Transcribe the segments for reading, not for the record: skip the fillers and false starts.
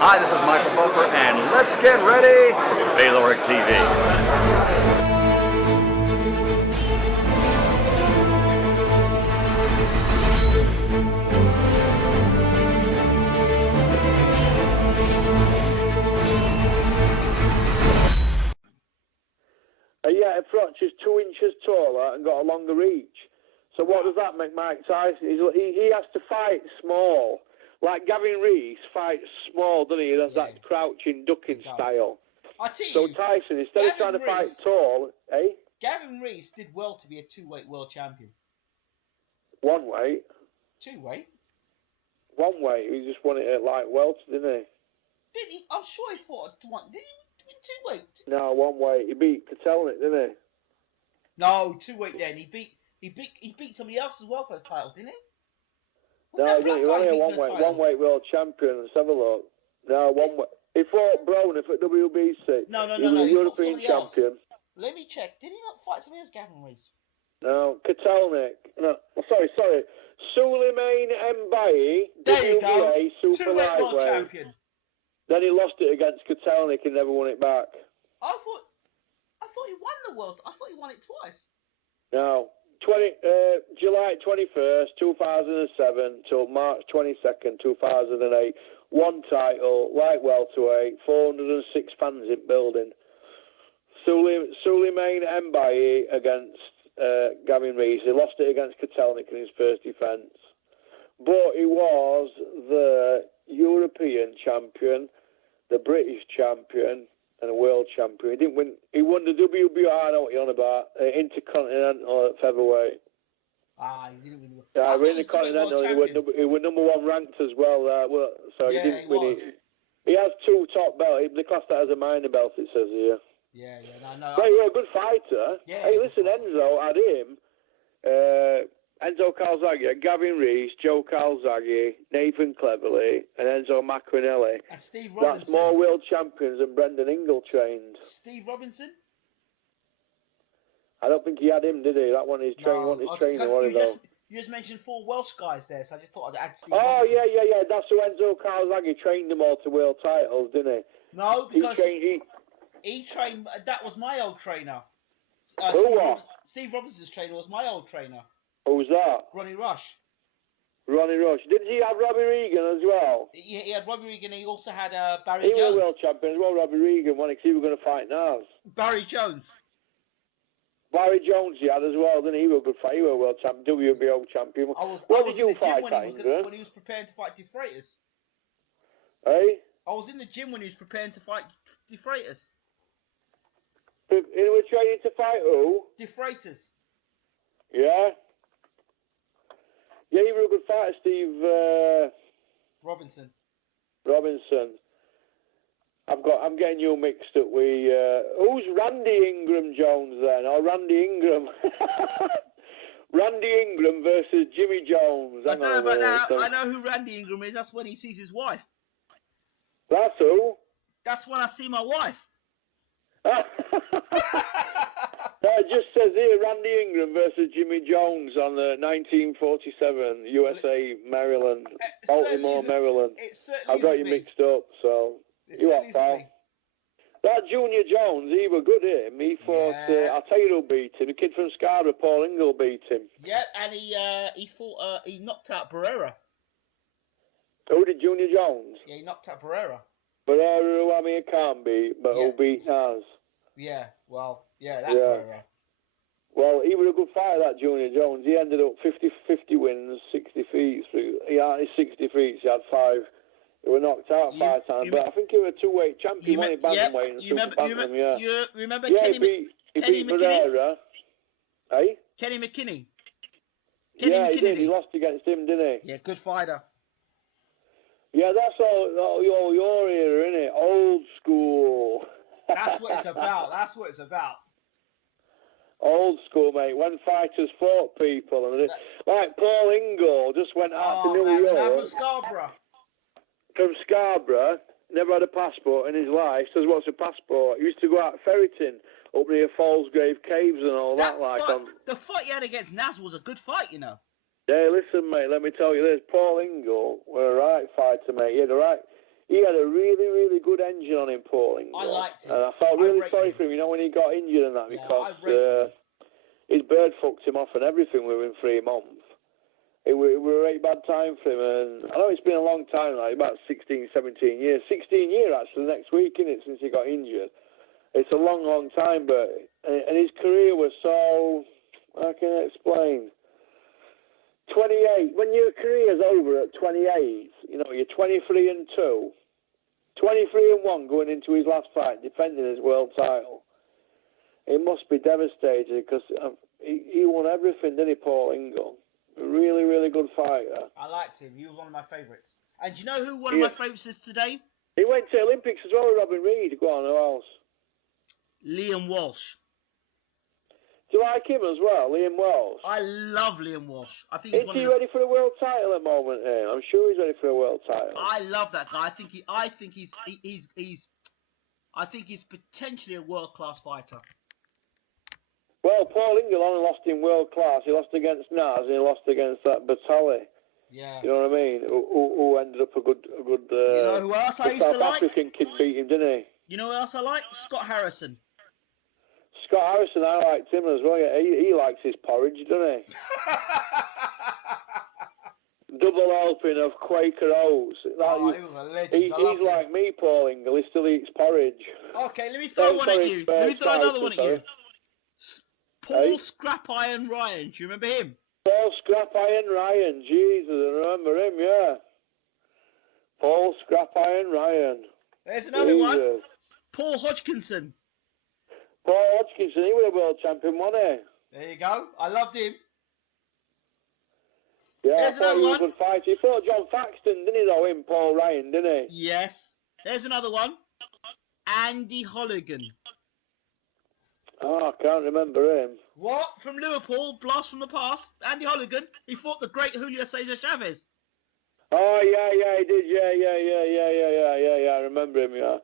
Hi, this is Michael Buffer, and let's get ready for Bayloric TV. Yeah, Froch is 2 inches taller and got a longer reach. So what does that make Mike Tyson? He has to fight small. Like Gavin Rees fights small, doesn't he? He has that crouching, ducking style. I tell you, so Tyson, instead of trying to fight tall, Gavin Rees did well to be a two-weight world champion. One weight. Two-weight? One weight. He just won it at light welter, didn't he? Didn't he? I'm sure he fought at one. Did he win two-weight? No, one weight. He beat Kotelnik, didn't he? No, two-weight then. He beat somebody else as well for the title, didn't he? No, he didn't. He was only a one-weight world champion. Let's have a look. No, one weight. He fought Broner for WBC. No. He was a European champion. Let me check. Did he not fight somebody else, Gavin Rees? No, Kotelnik. No, sorry. Suleiman Mbaye, there you WBA go. super Two-weight world lightweight. champion. Then he lost it against Kotelnik and never won it back. I thought he won the world. I thought he won it twice. No. July 21st, 2007 till March 22nd, 2008. One title, light welterweight, 406 fans in building. Suleiman Mbaye against Gavin Rees. He lost it against Kotelnik in his first defence. But he was the European champion, the British champion, and a world champion. He didn't win. He won the WBO. I know what you're on about. Intercontinental at featherweight. He didn't win. Yeah, Intercontinental. He was number one ranked as well. So he didn't win it. He has two top belts. The class that has a minor belt, it says here. Yeah, no. But he's a good fighter. Yeah, hey, listen, Enzo had him. Enzo Calzaghe, Gavin Rees, Joe Calzaghe, Nathan Cleverly, and Enzo Macrinelli. And Steve Robinson. That's more world champions than Brendan Ingle trained. Steve Robinson? I don't think he had him, did he? That one, his training, You just mentioned four Welsh guys there, so I just thought I'd add Steve Robinson. Robinson. Yeah. That's who Enzo Calzaghe trained them all to world titles, didn't he? No, because he trained. That was my old trainer. Steve Robinson's trainer was my old trainer. Who's that? Ronnie Rush. Ronnie Rush. Did he have Robbie Regan as well? He had Robbie Regan. He also had Barry Jones. He was world champion as well. Robbie Regan won it because he was going to fight Naz. Barry Jones. Barry Jones he had as well, didn't he? He was a good fight. He was a world champion, WBO champion. Where did you fight when he was preparing to fight De Freitas? Hey? I was in the gym when he was preparing to fight De Freitas. He was training to fight who? De Freitas. Yeah? Yeah, he was a good fighter, Steve... Robinson. I'm getting you mixed up with... who's Randy Ingram Jones then? Or Randy Ingram? Randy Ingram versus Jimmy Jones. I don't know about that. I know who Randy Ingram is. That's when he sees his wife. That's who? That's when I see my wife. No, it just says here Randy Ingram versus Jimmy Jones on the 1947 USA, Maryland, Baltimore, Maryland. I've got you mixed up, so you are, pal. That Junior Jones, he was good, him. He fought, I'll tell you who beat him. The kid from Scarborough, Paul Ingle, beat him. Yeah, and he fought, he knocked out Barrera. Who did Junior Jones? Yeah, he knocked out Barrera. Barrera, who I mean, can't beat, but who beat Naz? Yeah, well, Barrera. Well, he was a good fighter, that Junior Jones. He ended up 50 wins, 60 defeats. He had his 60 defeats, he had 5. He was knocked out 5 times, but I think he was a two-weight champion, wasn't he? Bantamweight and super bantam, You remember Kenny Barrera. Hey? Kenny McKinney. He did. He lost against him, didn't he? Yeah, good fighter. Yeah, that's all your era, isn't it? Old school. That's what it's about. Old school, mate. When fighters fought people, and like Paul Ingle just went out to New York. From Scarborough, never had a passport in his life. Says, "What's a passport?" He used to go out ferreting up near Fallsgrave Caves and all that. The fight he had against Naz was a good fight, you know. Yeah, listen, mate. Let me tell you this: Paul Ingle was a right fighter, mate. he had a really, really good engine on him, Paul Ingle. I liked him. And I felt really sorry him. for him, when he got injured and that, Yeah, because his bird fucked him off and everything within 3 months. It was a very bad time for him, and I know it's been a long time, like about 16, 17 years. 16 years, actually, next week, isn't it, since he got injured. It's a long, long time, and his career was so, how can I explain? 28, when your career's over at 28, you're 23 and 2, 23 and 1 going into his last fight, defending his world title. It must be devastating, because he won everything, didn't he, Paul Ingle? A really, really good fighter. I liked him. He was one of my favourites. And do you know who one of my favourites is today? He went to Olympics as well with Robin Reed. Go on, who else? Liam Walsh. Do you like him as well, Liam Walsh? I love Liam Walsh. I think he's Isn't he ready for a world title at the moment? I'm sure he's ready for a world title. I love that guy. I think he's potentially a world-class fighter. Well, Paul Ingle only lost in world class. He lost against Naz and he lost against that Batali. Yeah. You know what I mean? Who ended up a good. You know who else I used to like? South African kid beat him, didn't he? You know who else I like? Scott Harrison. Scott Harrison, I liked him as well. He likes his porridge, doesn't he? Double helping of Quaker oats. He was a legend. He's like me, Paul Ingle. He still eats porridge. Okay, let me throw one at you. Let me throw another one at you. Paul Scrap Iron Ryan. Do you remember him? Paul Scrap Iron Ryan. Jesus, I remember him, yeah. Paul Scrap Iron Ryan. There's another one. Paul Hodgkinson. Paul Hodgkinson, he was a world champion, wasn't he? There you go. I loved him. Yeah, There's I thought he was another a good fighter. He fought John Faxton, didn't he, though, him, Paul Ryan, didn't he? Yes. There's another one. Andy Holligan. Oh, I can't remember him. What? From Liverpool, blast from the past. Andy Holligan. He fought the great Julio Cesar Chavez. Oh, yeah, he did, yeah, I remember him, yeah.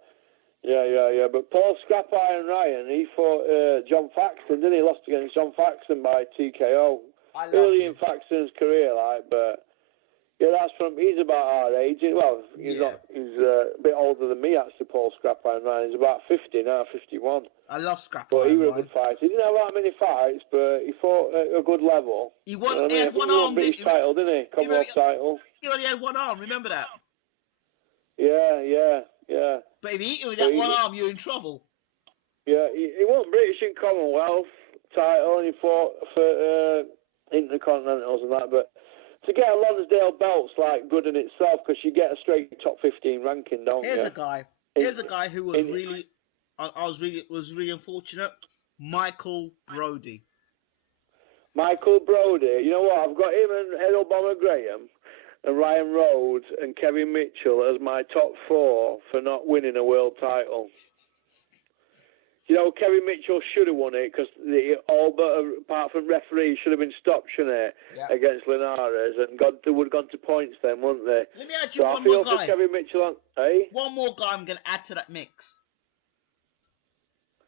Yeah. But Paul Scrap Iron Ryan, he fought John Faxton, didn't he? Lost against John Faxton by TKO. Early in Faxton's career, but yeah, he's about our age. Well, he's a bit older than me, actually, Paul Scrap Iron Ryan. He's about 50 now, 51. I love Scrap But Iron he was Ryan. a good fighter. He didn't have that many fights, but he fought at a good level. He won. You know He had one arm. British title, didn't he? Commonwealth title. He only had one arm. Remember that? Yeah. But if you eat it with that one arm, you're in trouble. Yeah, he won British and Commonwealth title, and he fought for Intercontinentals and that. But to get a Lonsdale belt's like good in itself, because you get a straight top 15 ranking, don't you? Here's a guy who was really, was really unfortunate. Michael Brodie. Michael Brodie. You know what? I've got him and Ed Obama Graham and Ryan Rhodes and Kevin Mitchell as my top 4 for not winning a world title. You know, Kevin Mitchell should have won it, because all but apart from referee should have been stopped, shouldn't it, against Linares, and would have gone to points then, wouldn't they? Let me add you one more guy. Kevin Mitchell One more guy I'm going to add to that mix.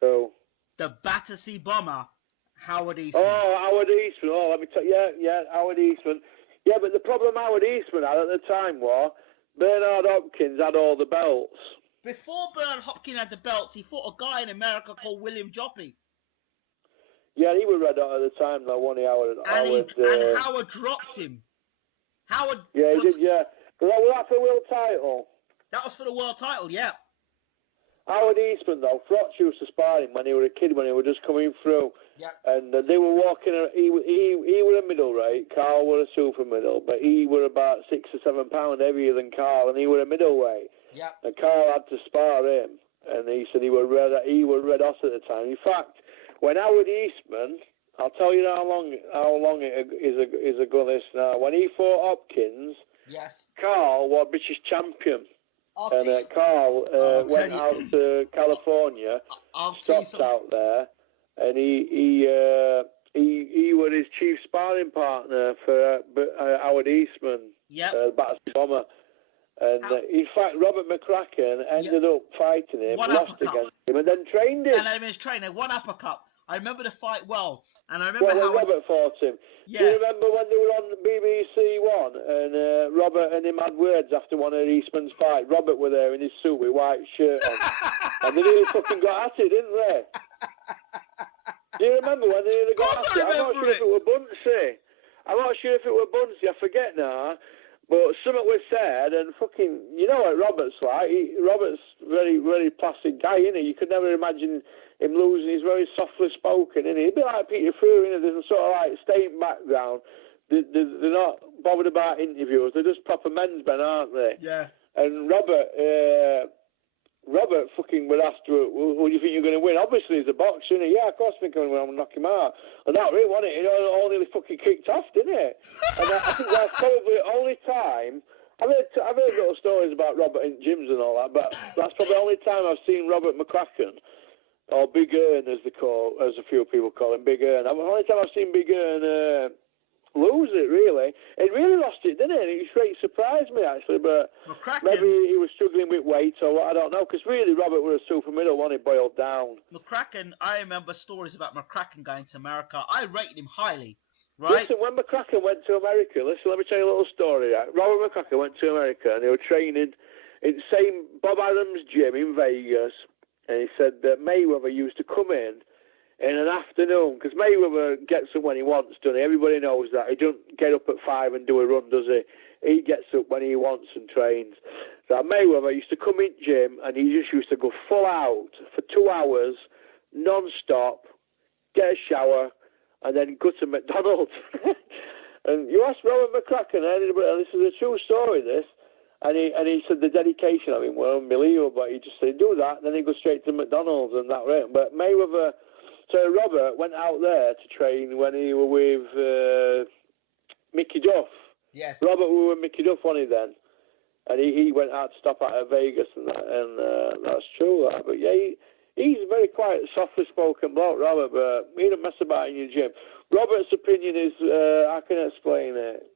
Who? The Battersea bomber, Howard Eastman. Oh, Howard Eastman. Oh, let me tell you. Yeah, Howard Eastman. Yeah, but the problem Howard Eastman had at the time was Bernard Hopkins had all the belts. Before Bernard Hopkins had the belts, he fought a guy in America called William Joppy. Yeah, he was red hot at the time, though, wasn't he, Howard? And Howard dropped him. Howard. Yeah, he did, yeah. Was that for a world title? That was for the world title, yeah. Howard Eastman, though, Frotch used to spar him when he was a kid, when he was just coming through. Yeah. And they were walking, he was a middleweight, Carl was a super middle, but he was about 6 or 7 pounds heavier than Carl, and he was a middleweight. Yeah. And Carl had to spar him, and he said he was red hot at the time. In fact, when Howard Eastman, I'll tell you how long it is ago this now, when he fought Hopkins, yes, Carl was British champion. Carl went out to California, stopped out there, and he was his chief sparring partner for Howard Eastman, Battersea bomber. And in fact, Robert McCracken ended up fighting him, lost against him, and then trained him. And then his trainer, one uppercut. I remember the fight well, and I remember when how Robert fought him. Yeah. Do you remember when they were on BBC One and Robert and him had words after one of Eastman's fights? Robert were there in his suit with white shirt on, and they nearly fucking got at it, didn't they? Do you remember when they nearly got at it? I'm not sure if it were Bunsey. I'm not sure if it were Bunsey. I forget now. But something was said, and fucking, you know what Robert's like. Robert's very, very placid guy, isn't he? You could never imagine him losing. He's very softly spoken, isn't he? He'd be like Peter Fury, isn't he? There's a sort of like state background. They're not bothered about interviews. They're just proper men's men, aren't they? Yeah. And Robert fucking would ask, what do you think you're going to win? Obviously, he's a boxer, isn't he? Yeah, of course I think I'm going to knock him out. And that really, wasn't it? All nearly fucking kicked off, didn't it? And I think that's probably the only time. I've heard little stories about Robert in gyms and all that, but that's probably the only time I've seen Robert McCracken, or Big Ern as a few people call him, Big Ern. The only time I've seen Big Ern lose it, really. He really lost it, didn't he? It surprised me, actually, but maybe he was struggling with weight or what, I don't know, because really Robert was a super middle, wasn't he, boiled down. McCracken, I remember stories about McCracken going to America. I rated him highly, right? Listen, when McCracken went to America, let me tell you a little story. Right? Robert McCracken went to America, and they were training in the same Bob Adams gym in Vegas, and he said that Mayweather used to come in an afternoon, because Mayweather gets up when he wants, doesn't he? Everybody knows that. He doesn't get up at 5 and do a run, does he? He gets up when he wants and trains. So Mayweather used to come in gym, and he just used to go full out for 2 hours, non-stop, get a shower, and then go to McDonald's. And you ask Robert McCracken, and this is a true story, this, and he said the dedication of him was unbelievable. He just said, do that, and then he'd go straight to McDonald's, and that right. But Mayweather... So Robert went out there to train when he was with Mickey Duff. Yes. Robert was with Mickey Duff, wasn't he, then? And he went out to stop out of Vegas and that, and that's true, that. But yeah, he's a very quiet, softly spoken bloke, Robert, but he don't mess about in your gym. Robert's opinion is, I can explain it.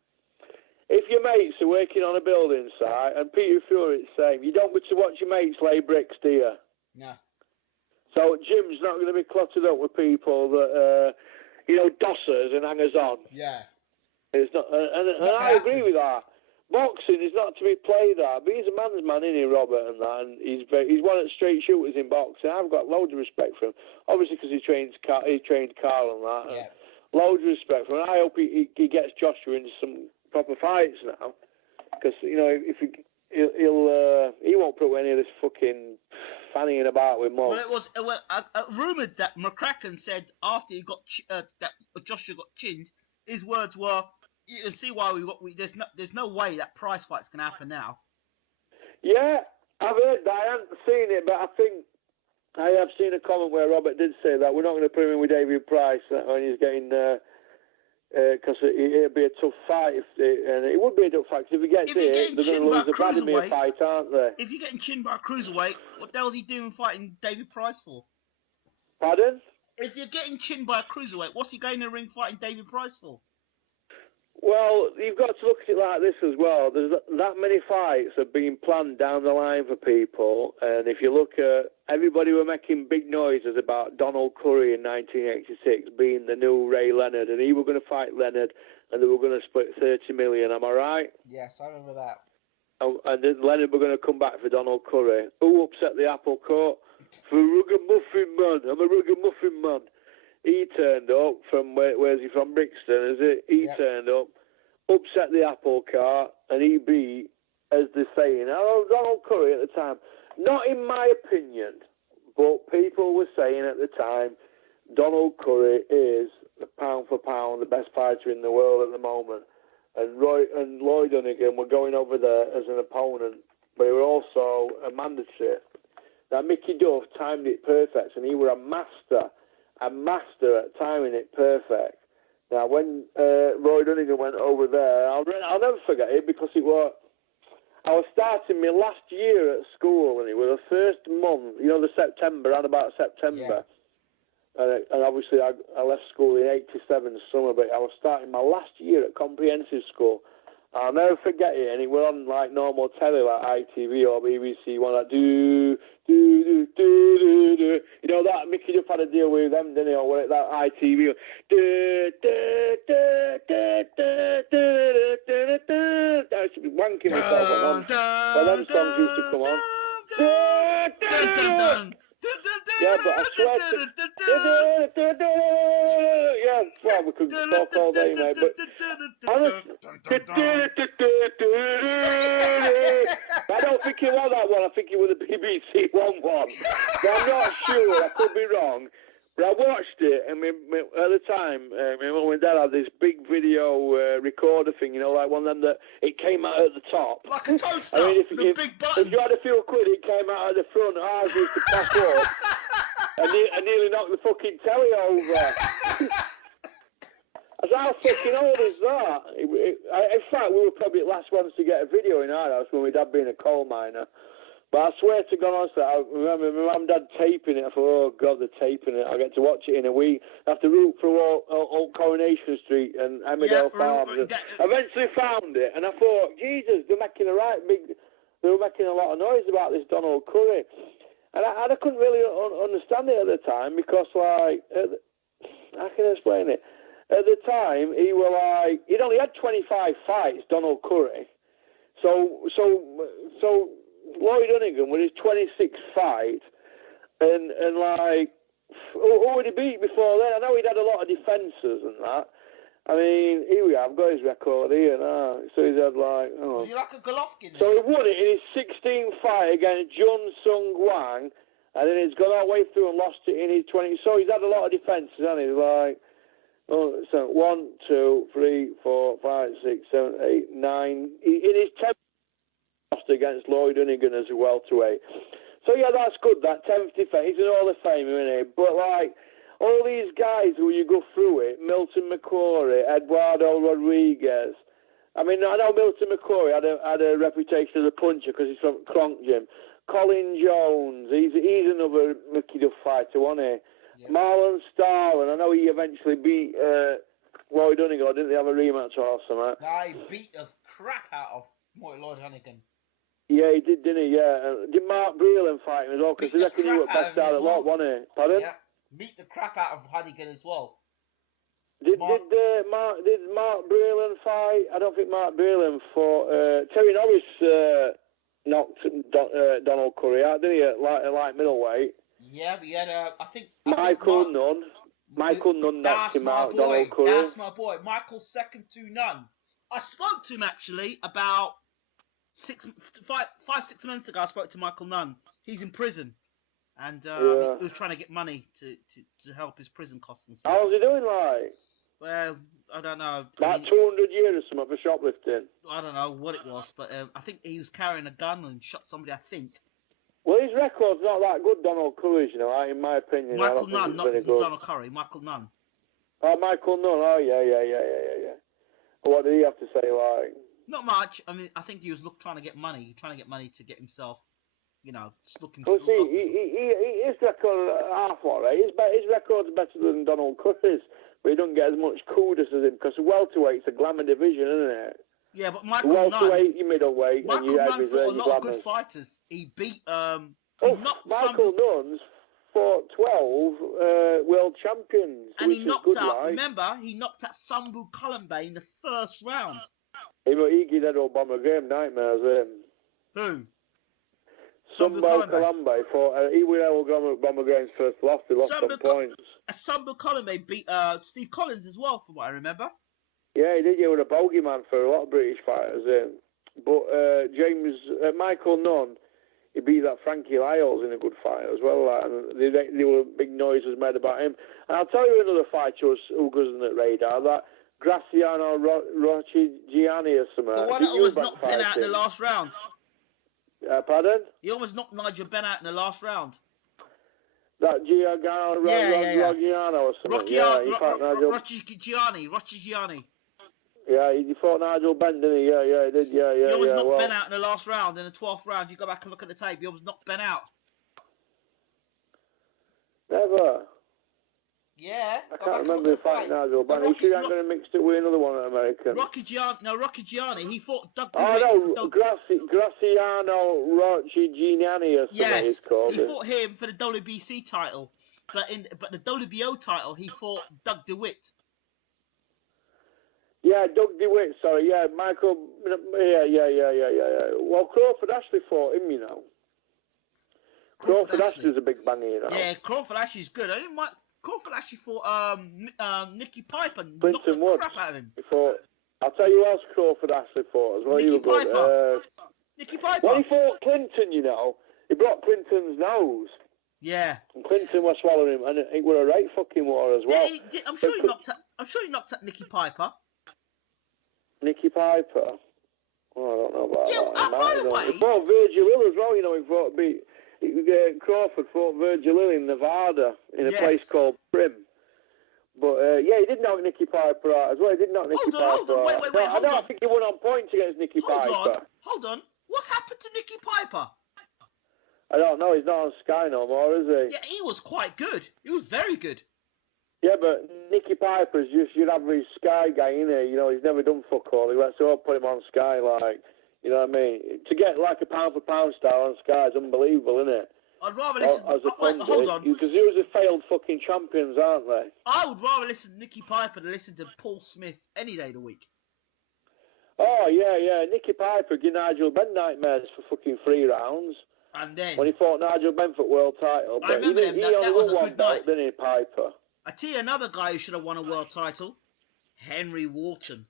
If your mates are working on a building site, and Peter Fury is saying, you don't get to watch your mates lay bricks, do you? No. So gym's not going to be cluttered up with people that, dossers and hangers on. Yeah. It's not, and I agree with that. Boxing is not to be played at, but he's a man's man, isn't he, Robert, and that, and he's one of the straight shooters in boxing. I've got loads of respect for him, obviously because he trained Carl and that. Yeah. And loads of respect for him. I hope he gets Joshua into some proper fights now, because if he won't put any of this fucking fannying about with Mo. Well, it was rumoured that McCracken said after he got that Joshua got chinned, his words were, "You can see why there's no way that prize fight's gonna happen now." Yeah, I've heard that. I haven't seen it, but I think I have seen a comment where Robert did say that we're not going to put him in with David Price when he's getting. Because it'd be a tough fight, and it would be a tough fight. Because if he gets it, they're going to lose a Vladimir fight, aren't they? If you're getting chinned by a cruiserweight, what the hell is he doing fighting David Price for? Pardon? If you're getting chinned by a cruiserweight, what's he going in the ring fighting David Price for? Well, you've got to look at it like this as well. There's that many fights have been planned down the line for people, and if you look at everybody were making big noises about Donald Curry in 1986 being the new Ray Leonard, and he were going to fight Leonard, and they were going to split 30 million. Am I right? Yes, I remember that. And then Leonard were going to come back for Donald Curry. Who upset the apple cart? For a ragamuffin man. I'm a ragamuffin man. He turned up from, where's he from? Brixton, is it? He turned up, upset the apple cart, and he beat, as they're saying, Donald Curry at the time. Not in my opinion, but people were saying at the time, Donald Curry is, pound for pound, the best fighter in the world at the moment. And Lloyd Dunnigan were going over there as an opponent, but he were also a mandatory. Now, Mickey Duff timed it perfect, and he were a master at timing it perfect. Now, when Roy Dunnigan went over there, I'll never forget it, because I was starting my last year at school, and it was the first month, the September, around about September. Yeah. And obviously I left school in 87 summer, but I was starting my last year at comprehensive school. I'll never forget it, and it was on like normal telly, like ITV or BBC One, like do, do, do, do, do, do. That Mickey Duff had a deal with them, didn't he? Or what, that ITV. I should be wanking myself on. But them songs used to come on. Yeah, but I swear to... Yeah, well, we could talk all day, mate, but... Honestly... I don't think it was that one, I think it was the BBC One. But I'm not sure, I could be wrong. But I watched it, and at the time, my mum and dad had this big video recorder thing, you know, like one of them that it came out at the top. Like a toaster, I mean, with big buttons. If you had a few quid, it came out at the front, ours used to pop up, and nearly knocked the fucking telly over. I said, how fucking old is that? In fact, we were probably the last ones to get a video in our house when my dad being a coal miner. But I swear to God, honestly, I remember my mum and dad taping it. I thought, oh, God, they're taping it. I get to watch it in a week. I have to route through all Coronation Street and Emmerdale Farms. Eventually found it, and I thought, Jesus, they were making a lot of noise about this Donald Curry. And I couldn't really understand it at the time because, like, how can I explain it? At the time, he'd only had 25 fights, Donald Curry. So Lloyd Hunnigan with his 26th fight, and like, who would he beat before then? I know he'd had a lot of defences and that. I mean, here we have got his record here now. So he's had like... Oh. Was he like a Golovkin? So he won it in his 16th fight against Jun Sung Wang, and then he's gone all the way through and lost it in his 20th. So he's had a lot of defences, hasn't he? Like... Oh, so 1, 2, 3, 4, 5, 6, 7, 8, 9. In his 10th lost against Lloyd Hunnigan as a welterweight. So yeah, that's good. That 10th defense. He's an Hall of Famer, isn't he? But like all these guys who you go through it, Milton McCrory, Eduardo Rodriguez. I mean, I know Milton McCrory had a reputation as a puncher because he's from Cronk Gym. Colin Jones, he's another Mickey Duff fighter, wasn't he? Yeah. Marlon Starr, and I know he eventually beat Lloyd Hunnigan. Didn't they have a rematch or something? No, he beat the crap out of Lloyd Hunnigan. Yeah, he did, didn't he? Yeah. Did Mark Breland fight him as well? Because they reckon he was best out of the lot, wasn't he? Pardon? Yeah. Beat the crap out of Hunnigan as well. Did Mark Breland fight? I don't think Mark Breland fought. Terry Norris knocked Donald Curry out, didn't he? At light middleweight. Yeah, but he had I think Michael Nunn. Michael Nunn knocked him out. Donald Curry. That's my boy. Michael's second to none. I spoke to him actually about 6 months ago. I spoke to Michael Nunn. He's in prison, and he was trying to get money to help his prison costs and stuff. How's he doing, like? Well, I don't know. Like 200 years or something for shoplifting. I don't know what it was, but I think he was carrying a gun and shot somebody. I think. Well, his record's not that good, Donald Curry's, you know, in my opinion. Michael Nunn, not Donald Curry. Michael Nunn. Oh, Michael Nunn. Oh, yeah. What did he have to say, like? Not much. I mean, I think he was trying to get money to get himself, you know, looking. Well, see, his record half alright. His record's better than Donald Curry's, but he doesn't get as much kudos as him because welterweight's a glamour division, isn't it? Yeah, but Michael Nunn. Welterweight, your middleweight, and your heavyweight, fought a lot of glamours. good fighters. He beat Michael Nunn's fought 12 world champions, and which he knocked is good, out. like. Remember, he knocked out Sambu Colombe in the first round. He gave that Obama game nightmares. Who? Sambu Colombe fought. He won Obama game's first loss. He lost on points. Sambu Colombe beat Steve Collins as well, from what I remember. Yeah, he did. He was a bogeyman for a lot of British fighters. But Michael Nunn, he beat that Frankie Lyles in a good fight as well. And there were big noises made about him. And I'll tell you another fighter who goes on the radar, that Graciano Rocchigiani or something. The one that almost knocked Ben out in the last round. Pardon? He almost knocked Nigel Ben out in the last round. That Giancarlo Rocchigiano or something. Rocchigiani. Yeah, he fought Nigel Ben, didn't he? Yeah, he did. Yeah. He almost knocked Ben out in the last round. In the 12th round, you go back and look at the tape. He almost knocked Ben out. Never. Yeah. I can't remember fighting Nigel Ben. He should have going to mix it with another one, American. Rocchigiani. He fought Doug. Graciano Rocchigiani or something he's called. He fought him for the WBC title. but the WBO title, he fought Doug DeWitt. Yeah, Doug DeWitt, sorry, yeah, Michael, yeah. Well, Crawford Ashley fought him, you know. Crawford Ashley's a big banger, you know. Yeah, Crawford Ashley's good. I didn't mind. Crawford Ashley fought Nicky Piper, knocked Clinton the Woods. crap out of him. I'll tell you who else Crawford Ashley fought as well. Nicky Piper. Nicky Piper. When he fought Clinton, you know, he broke Clinton's nose. Yeah. And Clinton was swallowing him, and it was a right fucking war as well. I'm sure he knocked out Nicky Piper. Nicky Piper? Oh, I don't know about that. By the way, he fought Virgil Hill as well, you know. Crawford fought Virgil Hill in Nevada in a place called Prim. But, yeah, he did knock Nicky Piper out as well. He did knock Nicky Piper out. Wait, I don't think he won on points against Nicky Piper. Hold on. What's happened to Nicky Piper? I don't know. He's not on Sky no more, is he? Yeah, he was quite good. He was very good. Yeah, but Nicky Piper's just your average Sky guy, innit? You know, he's never done fuck all. So I'll put him on Sky, like, you know what I mean? To get like a pound for pound style on Sky is unbelievable, isn't it? I'd rather listen. Hold on. Because those are failed fucking champions, aren't they? I would rather listen to Nicky Piper than listen to Paul Smith any day of the week. Oh, yeah. Nicky Piper gave Nigel Benn nightmares for fucking 3 rounds. And then... when he fought Nigel Benn for world title. I remember him. That was a good night. Didn't he, Piper? I tell you another guy who should have won a world title. Henry Wharton.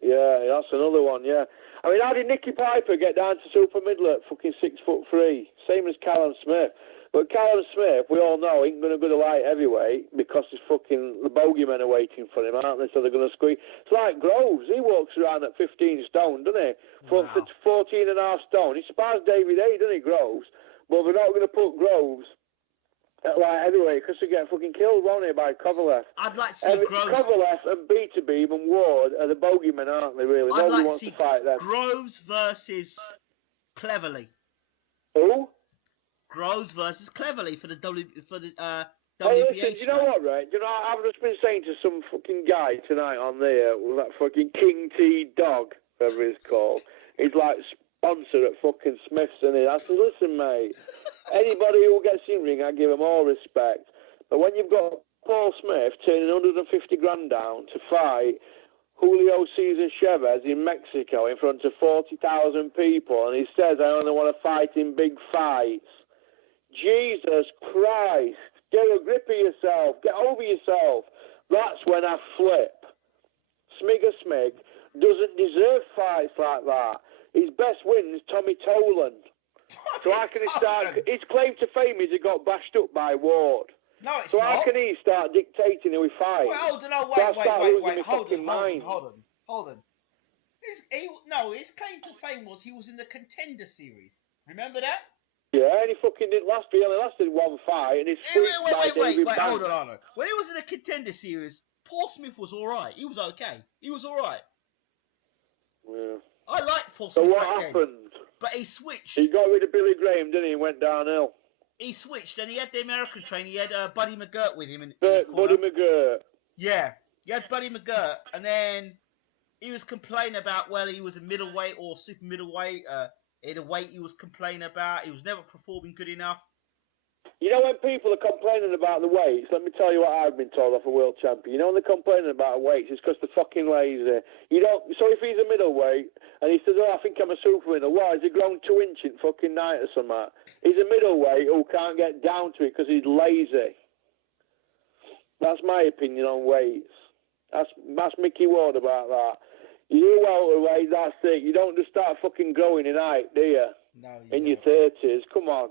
Yeah, that's another one, yeah. I mean, how did Nicky Piper get down to super middle at fucking 6'3"? Same as Callum Smith. But Callum Smith, we all know, ain't going to go to light heavyweight because the bogeymen are waiting for him, aren't they? So they're going to squeeze. It's like Groves. He walks around at 15 stone, doesn't he? For 14 and a half stone. He spars David A, doesn't he, Groves? But they're not going to put Groves at light heavyweight because they get fucking killed, won't they, by Kovalev? I'd like to see Groves. Kovalev and Beterbiev and Ward are the bogeymen, aren't they, really? I'd Nobody like wants to see to fight them. Groves versus Cleverly. Who? Groves versus Cleverly for the WBA. Hey, listen, you know what, right? You know, I've just been saying to some fucking guy tonight on there, with that fucking King T Dog, whatever he's called. He's like sponsor at fucking Smith's, and I said, listen, mate, anybody who gets in ring, I give him all respect. But when you've got Paul Smith turning 150 grand down to fight Julio Cesar Chavez in Mexico in front of 40,000 people, and he says, I only want to fight in big fights. Jesus Christ, get a grip of yourself, get over yourself. That's when I flip. Smigger Smig doesn't deserve fights like that. His best win is Tommy Toland. So how can he start? His claim to fame is he got bashed up by Ward. No, it's so not. How can he start dictating who he fights? Well, hold on. His claim to fame was he was in the Contender Series. Remember that? Yeah, and he fucking didn't last. He only lasted one fight, and he's wait, hold on. When he was in the Contender Series, Paul Smith was all right. He was okay. He was all right. Yeah. I liked Paul Smith. So what happened? But he switched. He got rid of Billy Graham, didn't he? He went downhill. He switched, and he had the American train. He had Buddy McGirt with him. Buddy McGirt. Yeah, he had Buddy McGirt, and then he was complaining about he was a middleweight or super middleweight. The weight he was complaining about, he was never performing good enough. You know, when people are complaining about the weights, let me tell you what I've been told off a world champion. You know, when they're complaining about weights, it's because they're fucking lazy. So if he's a middleweight and he says, I think I'm a super middle, why? Has he grown 2 inches in fucking night or something? He's a middleweight who can't get down to it because he's lazy. That's my opinion on weights. That's Mickey Ward about that. You welterweight, that's it. You don't just start fucking growing in height, do you? No, in your 30s, come on.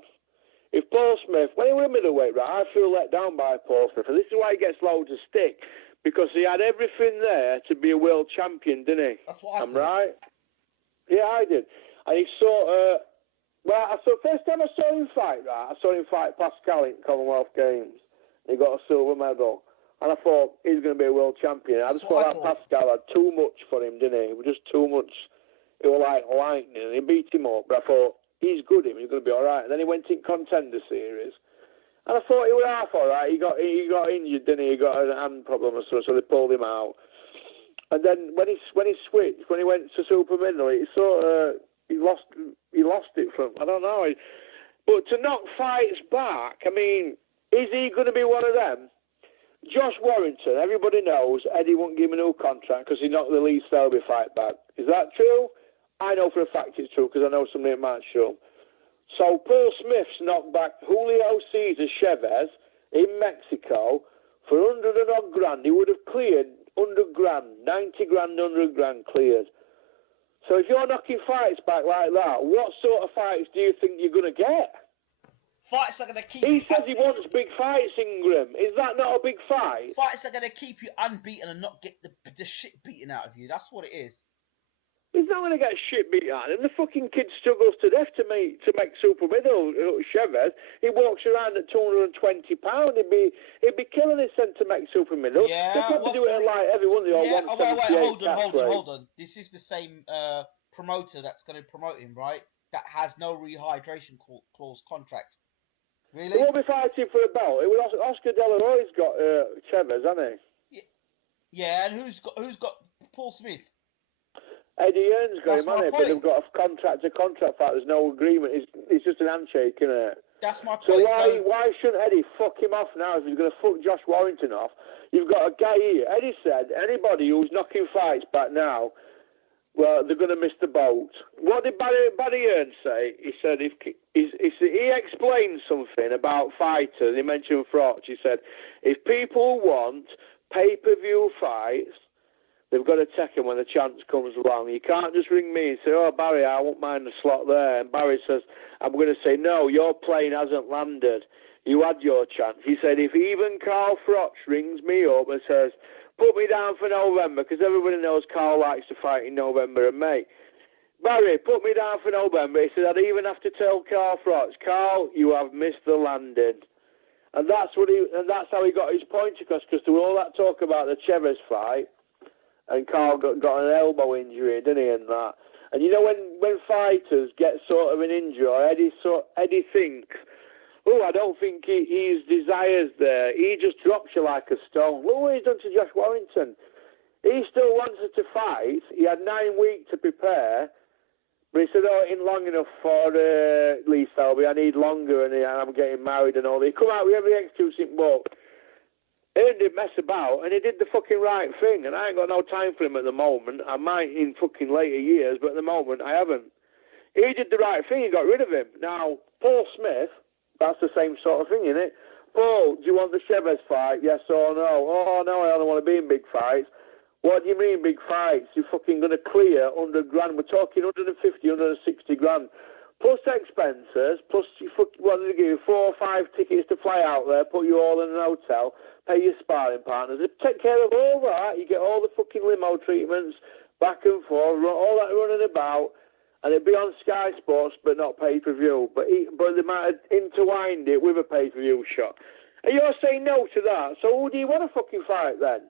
If Paul Smith, when he was a middleweight, right, I feel let down by Paul Smith, and this is why he gets loads of stick, because he had everything there to be a world champion, didn't he? That's what I thought. Right? Yeah, I did. And he first time I saw him fight, right, I saw him fight Pascal in Commonwealth Games. He got a silver medal. And I thought, he's going to be a world champion. I just thought that Pascal had too much for him, didn't he? It was just too much. It was like lightning. And he beat him up. But I thought, he's good, he's going to be all right. And then he went in Contender Series. And I thought he was half all right. He got injured, didn't he? He got a hand problem or so they pulled him out. And then when he switched, when he went to super middle, he lost it from, I don't know. But to knock fights back, I mean, Is he going to be one of them? Josh Warrington, everybody knows Eddie won't give him a new contract because he knocked the Lee Selby fight back. Is that true? I know for a fact it's true because I know somebody at Matchroom. So Paul Smith's knocked back Julio Cesar Chavez in Mexico for 100 and odd grand. He would have cleared 100 grand, 90 grand, 100 grand cleared. So if you're knocking fights back like that, what sort of fights do you think you're going to get? Fights are going to keep. He says he wants big fights, Ingram. Is that not a big fight? Fights are going to keep you unbeaten and not get the shit beaten out of you. That's what it is. He's not going to get shit beat out of him. The fucking kid struggles to death to make super middle. Chavez, he walks around at 220 pounds. He'd be killing his to make super middle. Yeah, they'll probably do it like everyone. Yeah, hold on. This is the same promoter that's going to promote him, right? That has no rehydration clause contract. Really? He won't be fighting for a belt. It was Oscar De La Hoya's got Chavez, hasn't he? Yeah, and who's got Paul Smith? Eddie Hearn's got him, hasn't he? But they've got a contract fight. There's no agreement. It's just an handshake, isn't it? That's my So point. why shouldn't Eddie fuck him off now if he's going to fuck Josh Warrington off? You've got a guy here. Eddie said anybody who's knocking fights back now, well, they're going to miss the boat. What did Barry Hearn say? He said he explained something about fighters. He mentioned Froch. He said if people want pay-per-view fights, they've got to take him when the chance comes along. You can't just ring me and say, oh, Barry, I won't mind the slot there. And Barry says, I'm going to say, no, your plane hasn't landed. You had your chance. He said, if even Carl Froch rings me up and says, put me down for November, because everybody knows Carl likes to fight in November and May. Barry, put me down for November. He said, I'd even have to tell Carl Froch, Carl, you have missed the landing. And that's how he got his point across, because there was all that talk about the Chavez fight. And Carl got an elbow injury, didn't he, and that. And you know when fighters get sort of an injury, Eddie thinks, oh, I don't think his desire's there. He just drops you like a stone. Look what he's done to Josh Warrington. He still wanted to fight. He had 9 weeks to prepare. But he said, oh, it ain't long enough for Lee Selby. I need longer, and I'm getting married and all that. He come out with every excuse in book. He didn't mess about, and he did the fucking right thing, and I ain't got no time for him at the moment. I might in fucking later years, but at the moment, I haven't. He did the right thing, he got rid of him. Now, Paul Smith, that's the same sort of thing, isn't it? Paul, do you want the Chavez fight? Yes or no? Oh, no, I don't want to be in big fights. What do you mean big fights? You're fucking going to clear 100 grand. We're talking 150, 160 grand. Plus expenses, plus what did they give you? 4 or 5 tickets to fly out there, put you all in an hotel, pay your sparring partners, they take care of all that. You get all the fucking limo treatments, back and forth, all that running about, and it'd be on Sky Sports, but not pay-per-view. But they might have intertwined it with a pay-per-view shot. And you're saying no to that, so who do you want to fucking fight then?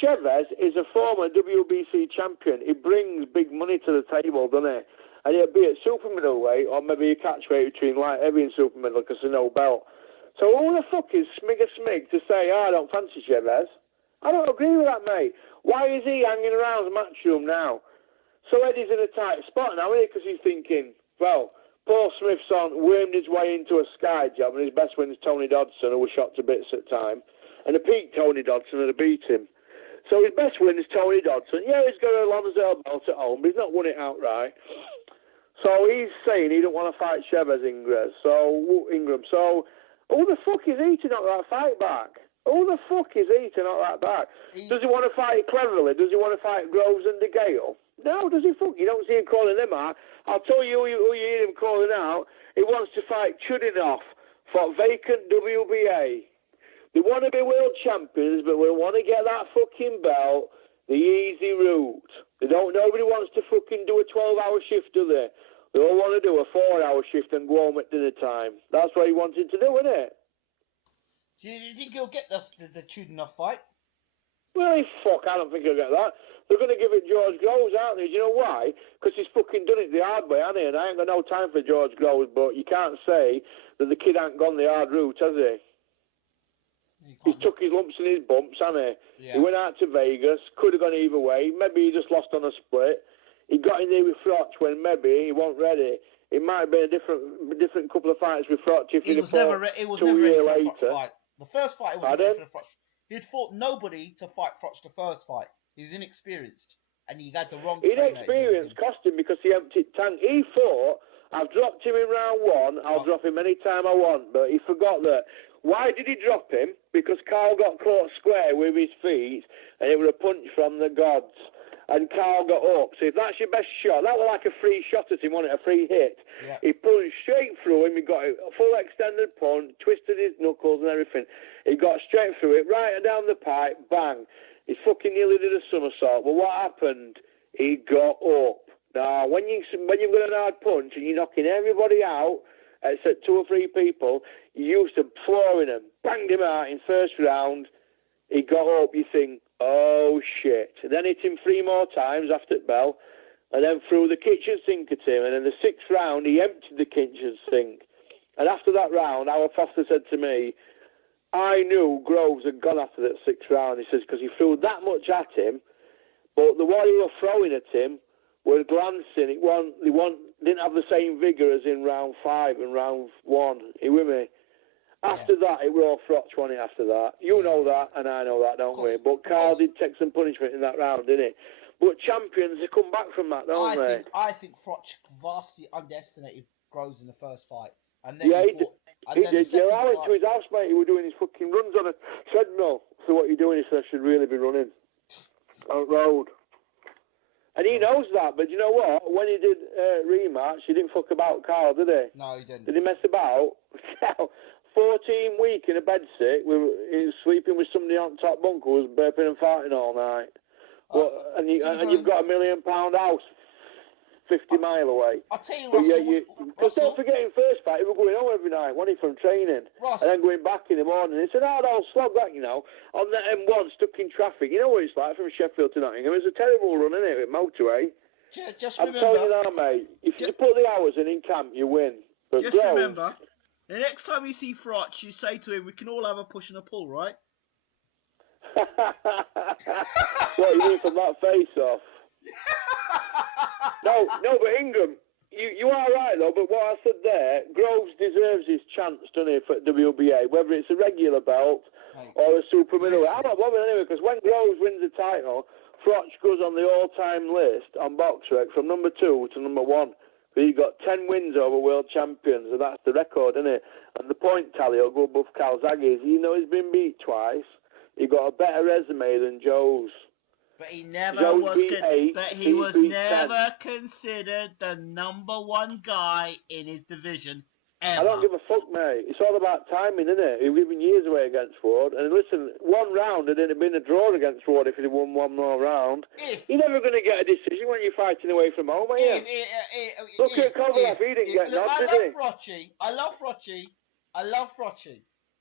Chavez is a former WBC champion. He brings big money to the table, doesn't he? And it'd be at super middleweight, or maybe a catchweight between light heavy and super middle, because there's no belt. So who the fuck is Smig to say, oh, I don't fancy Chavez? I don't agree with that, mate. Why is he hanging around the Matchroom now? So Eddie's in a tight spot now, isn't he? Because he's thinking, well, Paul Smith's wormed his way into a Sky job, and his best win is Tony Dodson, who was shot to bits at the time. And the peak Tony Dodson had beat him. So his best win is Tony Dodson. Yeah, he's got a Lonsdale belt at home, but he's not won it outright. So he's saying he don't want to fight Chavez Ingram. So who the fuck is he to knock that fight back? Who the fuck is he to knock that back? Does he want to fight cleverly? Does he want to fight Groves and DeGale? No, does he fuck? You don't see him calling them out. I'll tell you who you hear him calling out. He wants to fight Chudinov for vacant WBA. They want to be world champions, but we want to get that fucking belt the easy route. Nobody wants to fucking do a 12-hour shift, do they? They all want to do a 4-hour shift and go home at dinner time. That's what he wanted to do, isn't it? Do you think he'll get the Chudinov fight? Well, fuck, I don't think he'll get that. They're going to give it George Groves, aren't they? Do you know why? Because he's fucking done it the hard way, hasn't he? And I ain't got no time for George Groves, but you can't say that the kid ain't gone the hard route, has he? He's took his lumps and his bumps, hasn't he? Yeah. He went out to Vegas, could have gone either way. Maybe he just lost on a split. He got in there with Froch when maybe he wasn't ready. it might have been a different couple of fights with Frotch if He he'd was have never fought it was 2 never ready years for a later. Frotch fight. The first fight was ready for Frotch. He'd fought nobody to fight Frotch the first fight. He was inexperienced, and he had the wrong trainer. Inexperience cost him because he emptied tank. He thought, I've dropped him in round 1, I'll drop him any time I want, but he forgot that. Why did he drop him? Because Carl got caught square with his feet, and it was a punch from the gods. And Carl got up. So if that's your best shot, that was like a free shot at him, wasn't it? A free hit. Yeah. He punched straight through him. He got a full extended punch, twisted his knuckles and everything. He got straight through it, right down the pipe, bang. He fucking nearly did a somersault. But what happened? He got up. Now, when you've got an hard punch and you're knocking everybody out, except 2 or 3 people, you used to flooring him, banged him out in first round. He got up, you think, oh shit. And then hit him 3 more times after the bell, and then threw the kitchen sink at him. And in the 6th round, he emptied the kitchen sink. And after that round, our Foster said to me, I knew Groves had gone after that 6th round. He says, because he threw that much at him, but the one he was throwing at him was glancing. Didn't have the same vigour as in round 5 and round 1. You with me? After that, it was all Frotch, wasn't it, after that? You know that, and I know that, don't we? But Carl did take some punishment in that round, didn't he? But champions, they come back from that, don't they? I think Frotch vastly underestimated Groves in the first fight. And then he did. I went to his house, mate. He was doing his fucking runs on a treadmill. So what you're doing is I should really be running on the road. And he knows that, but you know what? When he did rematch, he didn't fuck about Carl, did he? No, he didn't. Did he mess about? 14 week in a bed sick, he was sleeping with somebody on top bunk who was burping and farting all night. And you've got £1 million house 50 mile away. I'll tell you, Russell. Because don't forget, in first fight, he was going home every night, wasn't he, from training? And then going back in the morning. It's an hard old slog, that, you know, on the M1, stuck in traffic. You know what it's like from Sheffield to Nottingham? It's a terrible run, isn't it, with motorway? Just I'm remember. telling you now, mate, if you put the hours in camp, you win. But just remember, the next time you see Frotch, you say to him, we can all have a push and a pull, right? What, you mean from that face-off? No, but Ingram, you are right though, but what I said there, Groves deserves his chance, doesn't he, for WBA, whether it's a regular belt or a super middleweight. I'm not bothered anyway, because when Groves wins the title, Frotch goes on the all-time list on BoxRec from number 2 to number 1. He got 10 wins over world champions, and that's the record, isn't it? And the point tally will go above Calzaghe's. Even though he's been beat twice, he got a better resume than Joe's. But he never was. He was never 10. Considered the number 1 guy in his division ever. I don't give a fuck, mate. It's all about timing, isn't it? He was giving years away against Ward. And listen, 1 round had it been a draw against Ward if he'd won 1 more round. You're never going to get a decision when you're fighting away from home, are you? Look at Kovalev, he didn't get nods, did he? I love Frotchy.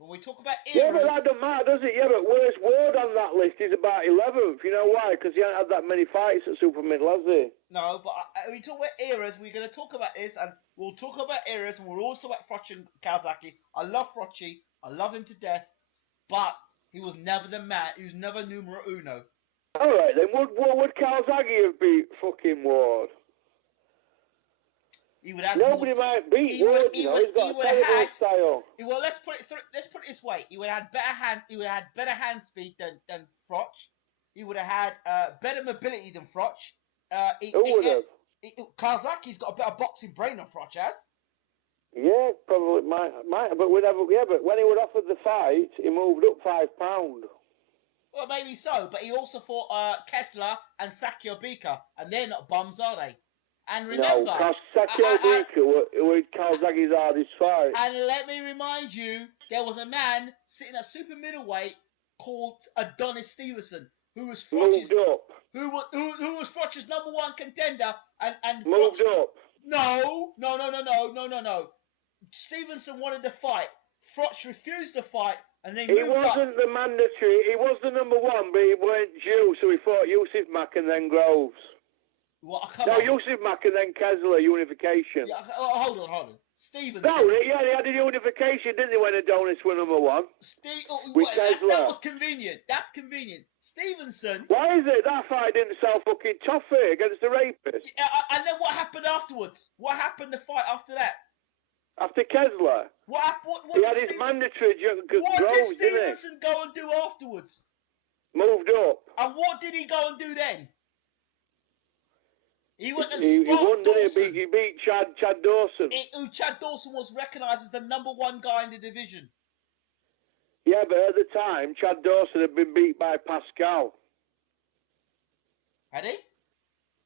When we talk about eras... Yeah, but that doesn't matter, does it? Yeah, but where's Ward on that list? He's about 11th. You know why? Because he hasn't had that many fights at Super Middle, has he? No, but when we talk about eras, we're going to talk about this, and we'll talk about eras, and we'll also talk about Frotch and Calzaghe. I love Frotchy. I love him to death, but he was never the man. He was never numero uno. All right, then. Would Calzaghe have beat fucking Ward? He would have Nobody might beat Ward, you know. He's got a terrible style. Well, let's put it this way. He would have had better hand speed than Frotch. He would have had better mobility than Frotch. Who would have? Calzaghe's got a better boxing brain than Frotch has. Yeah, probably might. But but when he was offered the fight, he moved up £5. Well, maybe so. But he also fought Kessler and Sakio Bika, and they're not bums, are they? And remember, no, because Sakio Bika was Calzaghe's hardest fight. And let me remind you, there was a man sitting at super middleweight called Adonis Stevenson, who was Frotch's who was Frotch's number 1 contender, and moved up. No. Stevenson wanted to fight. Frotch refused to fight, and then he wasn't the mandatory. He was the number 1, but he weren't due, so he fought Yusuf Mack and then Groves. Well, Yusuf Mack and then Kessler, unification. Yeah, hold on. Stevenson. No, yeah, they had a unification, didn't they, when Adonis were number one? That was convenient. That's convenient. Stevenson. Why is it that fight didn't sell fucking toffee against the rapist? And then what happened afterwards? What happened the fight after that? After Kessler. What happened? He had his mandatory What growth, did Stevenson go and do afterwards? Moved up. And what did he go and do then? He went and He spot won, Dawson. He beat Chad Dawson. Chad Dawson was recognised as the #1 guy in the division. Yeah, but at the time, Chad Dawson had been beat by Pascal. Had he?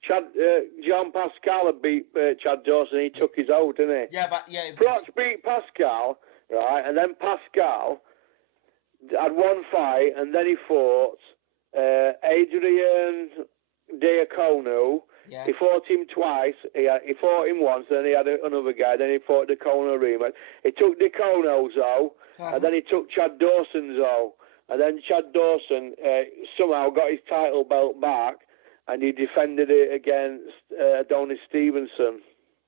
John Pascal had beat Chad Dawson. He took his oath, didn't he? Yeah, but yeah. Froch beat Pascal, right, and then Pascal had one fight, and then he fought Adrian Diacono. Yeah. He fought him twice. He fought him once, then he had another guy. Then he fought Diacono rematch. He took Diacono's and then he took Chad Dawson's and then Chad Dawson somehow got his title belt back, and he defended it against Adonis Stevenson.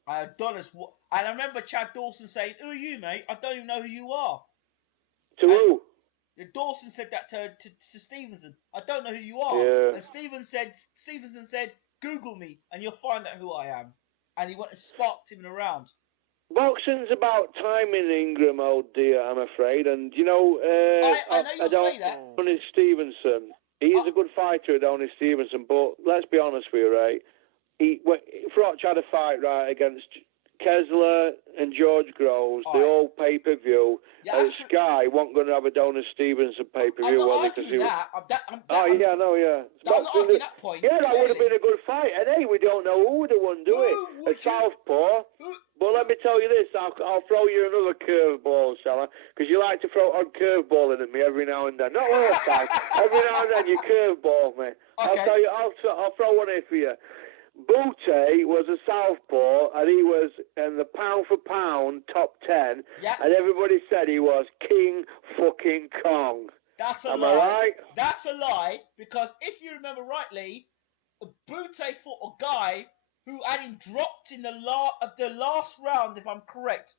Adonis, and I remember Chad Dawson saying, "Who are you, mate? I don't even know who you are." To who? Dawson said that to Stevenson. I don't know who you are. Yeah. And Stevenson said, "Google me, and you'll find out who I am." And he went and sparked him around. Boxing's about timing, Ingram, old dear, I'm afraid. And, you know, I know you'll say that. Adonis Stevenson, he is a good fighter, Adonis Stevenson, but let's be honest with you, right? Froch had a fight, right, against Kessler and George Groves, the old pay-per-view. Sky wasn't going to have Adonis Stevenson pay-per-view, I'm was not arguing that. Yeah, I know, yeah. I'm not arguing that point. Yeah, that would have clearly. been a good fight. And hey, we don't know who would have won, do we? A southpaw. But let me tell you this, I'll throw you another curveball, Salah, because you like to throw odd curveballing at me every now and then. Not all the time. Every now and then you curveball me. Okay. I'll throw one in for you. Bute was a southpaw, and he was in the pound-for-pound top 10, and everybody said he was King fucking Kong. That's a Am lie. I right? That's a lie, because if you remember rightly, Bute fought a guy who had him dropped in the last round, if I'm correct.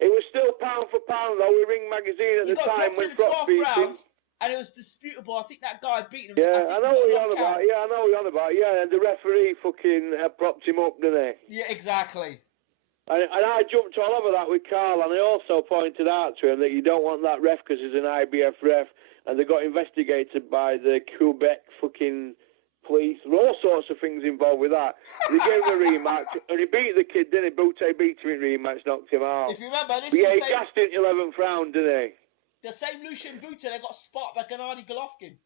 It was still pound-for-pound, though, with Ring Magazine at the time when Froch beat him. And it was disputable. I think that guy beat him. Yeah, I know what you're on about. Yeah, I know what you're on about. Yeah, and the referee fucking propped him up, didn't he? Yeah, exactly. And I jumped all over that with Carl, and I also pointed out to him that you don't want that ref because he's an IBF ref, and they got investigated by the Quebec fucking police. There were all sorts of things involved with that. They gave him a rematch, and he beat the kid, didn't he? Bute beat him in rematch, knocked him out. If you remember, he gassed in 11th round, didn't he? The same Lucien Bute that got sparked by Gennady Golovkin.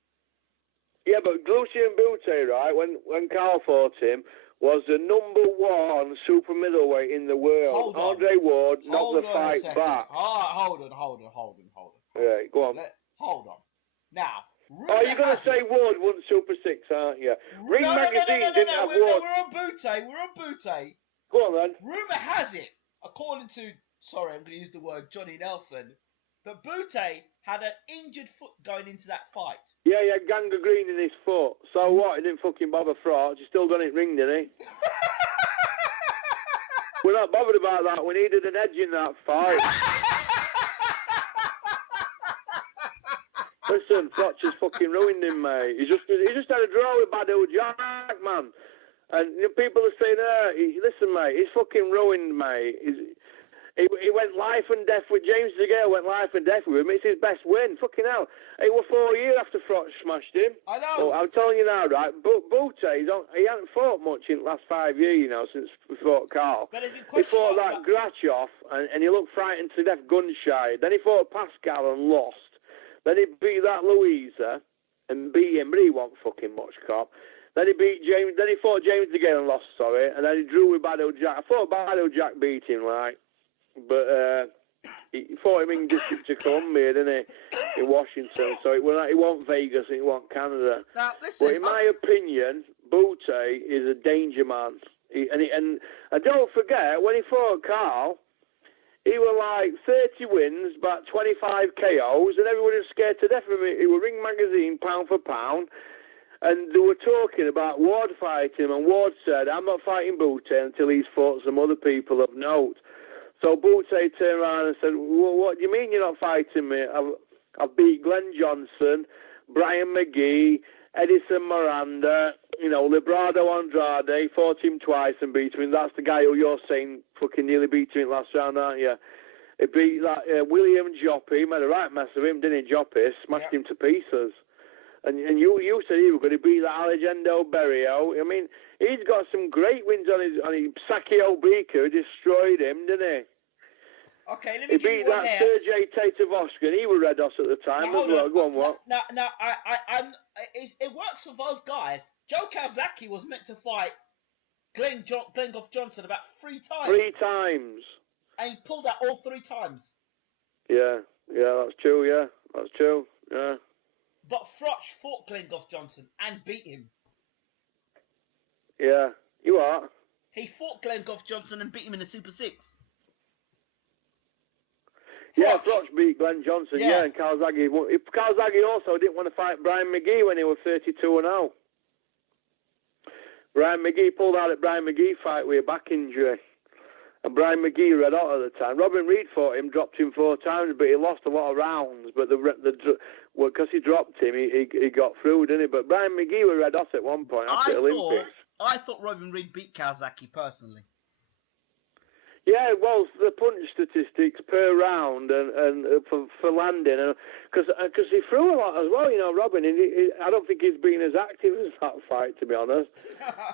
Yeah, but Lucien Bute, right, when Carl fought him, was the #1 super middleweight in the world. Andre Ward knocked the fight back. Hold on. Yeah, go on. Hold on. Now, you're going to say Ward won Super 6, aren't you? Ring Magazine didn't have Ward. We're on Bute. Go on, then. Rumour has it, according to, I'm going to use the word Johnny Nelson, that Bute had an injured foot going into that fight. Yeah, he had gangrene in his foot. So what? He didn't fucking bother Froch. He still done it ring, didn't he? We're not bothered about that. We needed an edge in that fight. Listen, Froch has fucking ruined him, mate. He just had a draw with Badou Jack, man. And people are saying, listen, mate, he's fucking ruined, mate. He went life and death with James DeGale, went life and death with him. It's his best win. Fucking hell. It was 4 years after Froch smashed him. I know. Well, I'm telling you now, right? Bute, he hasn't fought much in the last 5 years, you know, since we fought Carl. But he fought that Grachoff, and he looked frightened to death, gun shy. Then he fought Pascal and lost. Then he beat that Louisa and beat him, but he wasn't fucking much cop. Then he beat James. Then he fought James DeGale and lost, and then he drew with Badou Jack. I thought Badou Jack beat him, right? But he fought him in District of Columbia, didn't he? In Washington. So it wasn't Vegas, it wasn't Canada. Now, listen, but in my opinion, Bute is a danger man. And don't forget, when he fought Carl, he were like 30 wins, about 25 KOs, and everyone was scared to death of him. He was Ring Magazine, pound for pound. And they were talking about Ward fighting him, and Ward said, I'm not fighting Bute until he's fought some other people of note. So Bootsy turned around and said, what do you mean you're not fighting me? I've beat Glenn Johnson, Brian McGee, Edison Miranda, Librado Andrade, fought him twice and beat him. That's the guy who you're saying fucking nearly beat him last round, aren't you? He beat that William Joppy, made a right mess of him, didn't he, Joppy? Smashed him to pieces. And you said he was going to beat that Alejandro Berrio. I mean, he's got some great wins on his Sakio Bika, who destroyed him, didn't he? Okay, let me give you one there. He beat that here. Sergey Tatevoskin. He was red hot at the time as well. Go on, what? No, it works for both guys. Joe Kawasaki was meant to fight Glenn Goff Johnson about 3 times. 3 times. And he pulled out all 3 times. Yeah, that's true, yeah. But Froch fought Glenn Goff Johnson and beat him. Yeah, you are. He fought Glenn Goff Johnson and beat him in the Super 6. Yeah, Froch beat Glenn Johnson, and Kawasaki. Kawasaki also didn't want to fight Brian McGee when he was 32-0. Brian McGee pulled out at Brian McGee fight with a back injury. And Brian McGee red hot at the time. Robin Reed fought him, dropped him 4 times, but he lost a lot of rounds. But because he dropped him, he got through, didn't he? But Brian McGee was red hot at one point after the Olympics. I thought Robin Reed beat Kawasaki personally. Yeah, well, the punch statistics per round and for landing, because he threw a lot as well, Robin. I don't think he's been as active as that fight, to be honest.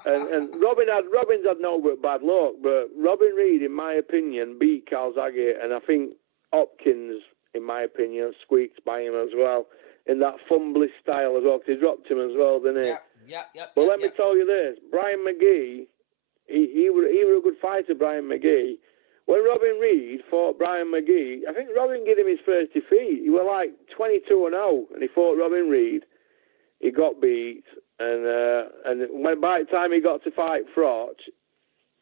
and Robin's had no but bad luck, but Robin Reed, in my opinion, beat Kawasaki, and I think Hopkins, in my opinion, squeaked by him as well in that fumbly style as well, because he dropped him as well, didn't he? Yeah. But let me tell you this, Brian McGee. He was a good fighter, Brian McGee. When Robin Reed fought Brian McGee, I think Robin gave him his first defeat. He was like 22-0, and he fought Robin Reed. He got beat, and by the time he got to fight Froch,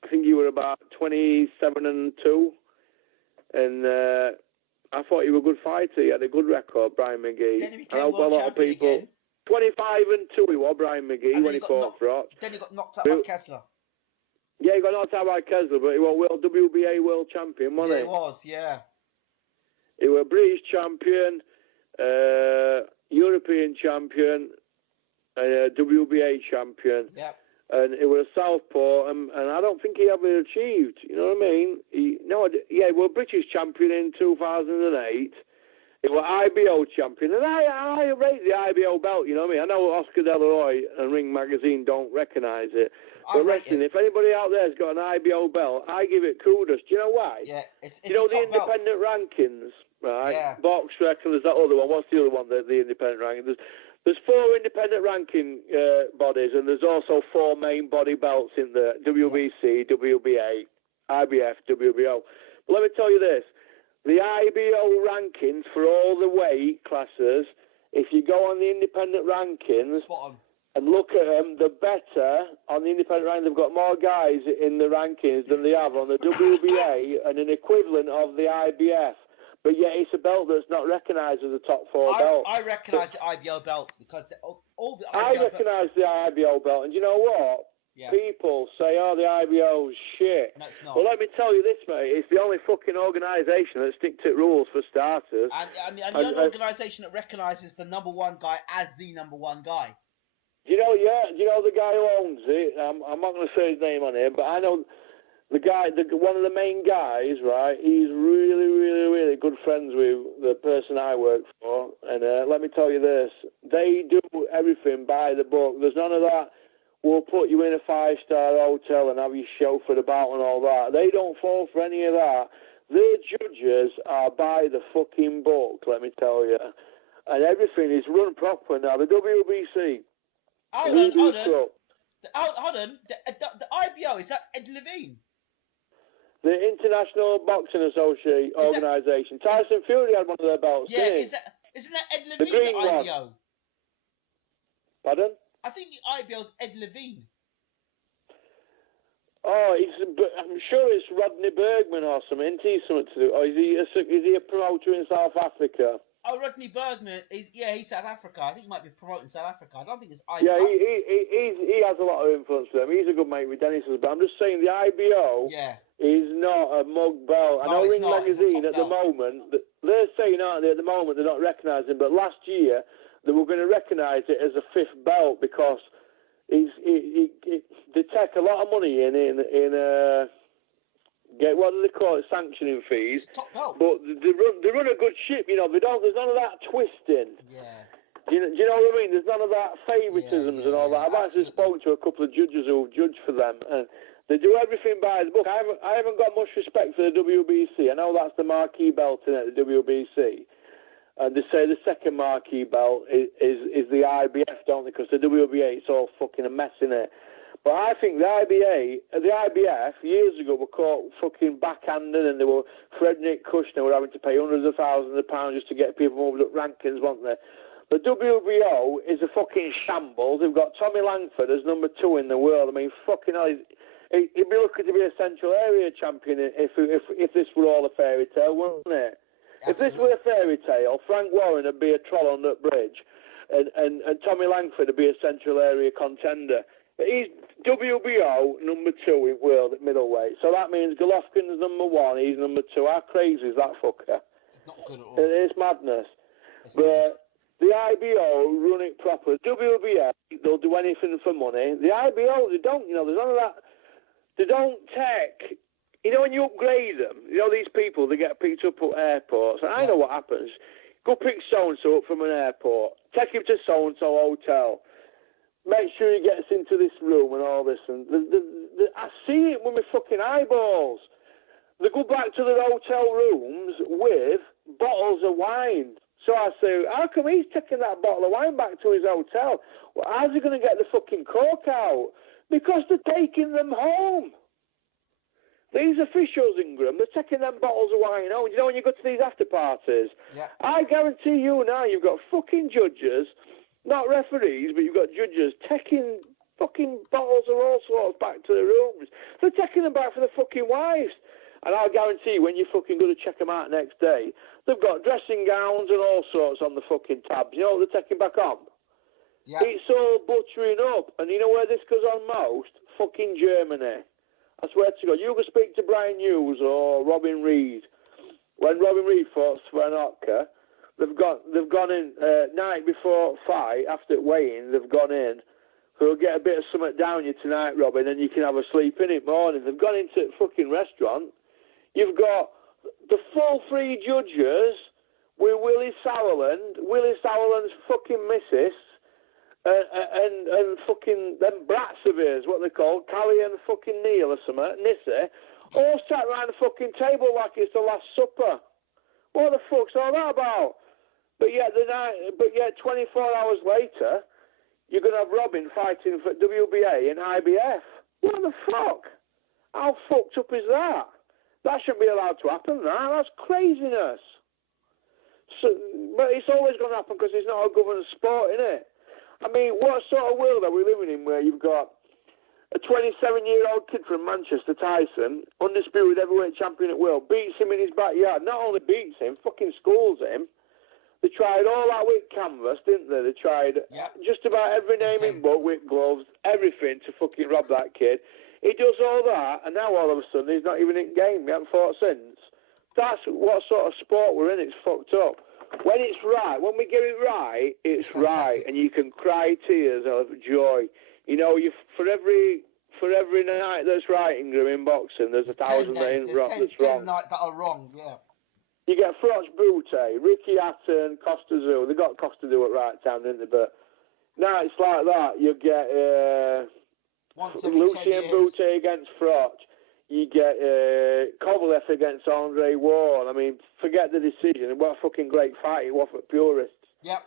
I think he was about 27-2, and I thought he was a good fighter. He had a good record, Brian McGee. Then he became world champion again. 25-2 he was, Brian McGee, when he fought Froch. Then he got knocked out by Kessler. Yeah, he got knocked out by Kessler, but he was WBA world champion, wasn't he? Yeah, he was, yeah. He was British champion, European champion, WBA champion. Yeah. And it was a southpaw, and I don't think he ever achieved, you know what I mean? He was British champion in 2008. He was IBO champion, and I rate the IBO belt, you know what I mean? I know Oscar De La Hoya and Ring Magazine don't recognise it. But listen, if anybody out there's got an IBO belt, I give it kudos. Do you know why? Yeah, it's the independent rankings, right? Yeah. Box Rec, and there's that other one. What's the other one? The independent ranking. There's 4 independent ranking bodies, and there's also 4 main body belts in there: WBC, WBA, IBF, WBO. But let me tell you this: the IBO rankings for all the weight classes. If you go on the independent rankings. Spot on. And look at them, they're better on the independent ranking. They've got more guys in the rankings than they have on the WBA and an equivalent of the IBF. But yet it's a belt that's not recognised as a top 4 belt. I recognise the IBO belt because all the IBO I recognise the IBO belt. And you know what? Yeah. People say, oh, the IBO's shit. No, it's not. Well, let me tell you this, mate. It's the only fucking organisation that sticks to rules for starters. And the only organisation that recognises the number 1 guy as the number 1 guy. Do you know the guy who owns it? I'm not going to say his name on here, but I know the guy, one of the main guys, right? He's really, really, really good friends with the person I work for. And let me tell you this, they do everything by the book. There's none of that, we'll put you in a 5-star hotel and have you chauffeured about and all that. They don't fall for any of that. Their judges are by the fucking book, let me tell you. And everything is run proper now. The WBC... Hold on. The IBO, is that Ed Levine? The International Boxing Association organisation. Tyson Fury had one of their belts. Yeah, isn't that Ed Levine, the IBO? One. Pardon? I think the IBO's Ed Levine. Oh, I'm sure it's Rodney Bergman or something. Isn't he something to do? Or is he a promoter in South Africa? Oh, Rodney Bergman, he's South Africa. I think he might be promoting South Africa. I don't think it's IBO. Yeah, he has a lot of influence with them. He's a good mate with Dennis's, but I'm just saying the IBO is not a mug belt. I know Ring Magazine at the moment, they're saying, aren't they, at the moment they're not recognising, but last year they were going to recognise it as a 5th belt because they take a lot of money in what do they call it, sanctioning fees. It's top belt. But they run a good ship, you know. There's none of that twisting. Yeah. Do you know what I mean? There's none of that favouritisms and all that. I've actually spoken to a couple of judges who have judged for them, and they do everything by the book. I haven't got much respect for the WBC. I know that's the marquee belt in it, the WBC. And they say the second marquee belt is the IBF, don't they? Because the WBA, it's all fucking a mess in it. But I think the IBF years ago were caught fucking backhanded, and Fred Nick Kushner were having to pay hundreds of thousands of pounds just to get people moved up rankings, weren't they? The WBO is a fucking shambles. They've got Tommy Langford as number 2 in the world. I mean, fucking hell, he'd be lucky to be a Central Area champion if this were all a fairy tale, wouldn't it? Absolutely. If this were a fairy tale, Frank Warren would be a troll on that bridge, and Tommy Langford would be a Central Area contender. But he's WBO number 2 in world at middleweight. So that means Golovkin's number 1, he's number 2. How crazy is that fucker? It's not good at all. It's madness. But the IBO run it proper. WBA, they'll do anything for money. The IBO, they don't, you know, there's none of that. They don't take, you know, when you upgrade them, you know, these people, they get picked up at airports. And I know what happens. Go pick so-and-so up from an airport. Take him to so-and-so hotel. Make sure he gets into this room and all this. And I see it with my fucking eyeballs. They go back to their hotel rooms with bottles of wine. So I say, how come he's taking that bottle of wine back to his hotel? Well, how's he going to get the fucking coke out? Because they're taking them home. These officials, Ingram, they're taking them bottles of wine home. You know, when you go to these after parties, I guarantee you now you've got fucking judges, not referees, but you've got judges taking fucking bottles of all sorts back to their rooms. They're taking them back for the fucking wives. And I'll guarantee you, when you fucking go to check them out next day, they've got dressing gowns and all sorts on the fucking tabs. You know what they're taking back on? Yeah. It's all buttering up. And you know where this goes on most? Fucking Germany. I swear to God. You can speak to Brian Hughes or Robin Reed. When Robin Reed fought Sven Otka, they've gone in night before fight, after weighing, they've gone in. We'll get a bit of something down you tonight, Robin, and you can have a sleep in it morning. They've gone into a fucking restaurant. You've got the full 3 judges with Willie Sauerland, Sauerland's fucking missus, and fucking them brats of his, what they call, Callie and fucking Neil or something, Nissy, all sat around the fucking table like it's the Last Supper. What the fuck's all that about? But yet 24 hours later, you're going to have Robin fighting for WBA and IBF. What the fuck? How fucked up is that? That shouldn't be allowed to happen, That's craziness. So, but it's always going to happen because it's not a government sport, innit? I mean, what sort of world are we living in where you've got a 27-year-old kid from Manchester, Tyson, undisputed heavyweight champion at world, beats him in his backyard. Not only beats him, fucking schools him. They tried all that with canvas, didn't they? They tried just about every name in book with gloves, everything to fucking rob that kid. He does all that, and now all of a sudden he's not even in game. He hasn't fought since. That's what sort of sport we're in. It's fucked up. When it's right, when we get it right, it's right, and you can cry tears of joy. You know, for every night that's right in boxing, there's 1,000 that ain't wrong. That's wrong. 10 nights that are wrong. Yeah. You get Froch Brute, Ricky Hatton, Costa Zoo. They got Costa Zoo at right time, didn't they? But now it's like that. You get Lucien Brute against Froch. You get Kovalev against Andre Ward. I mean, forget the decision. What a fucking great fight it was for purists. Yep.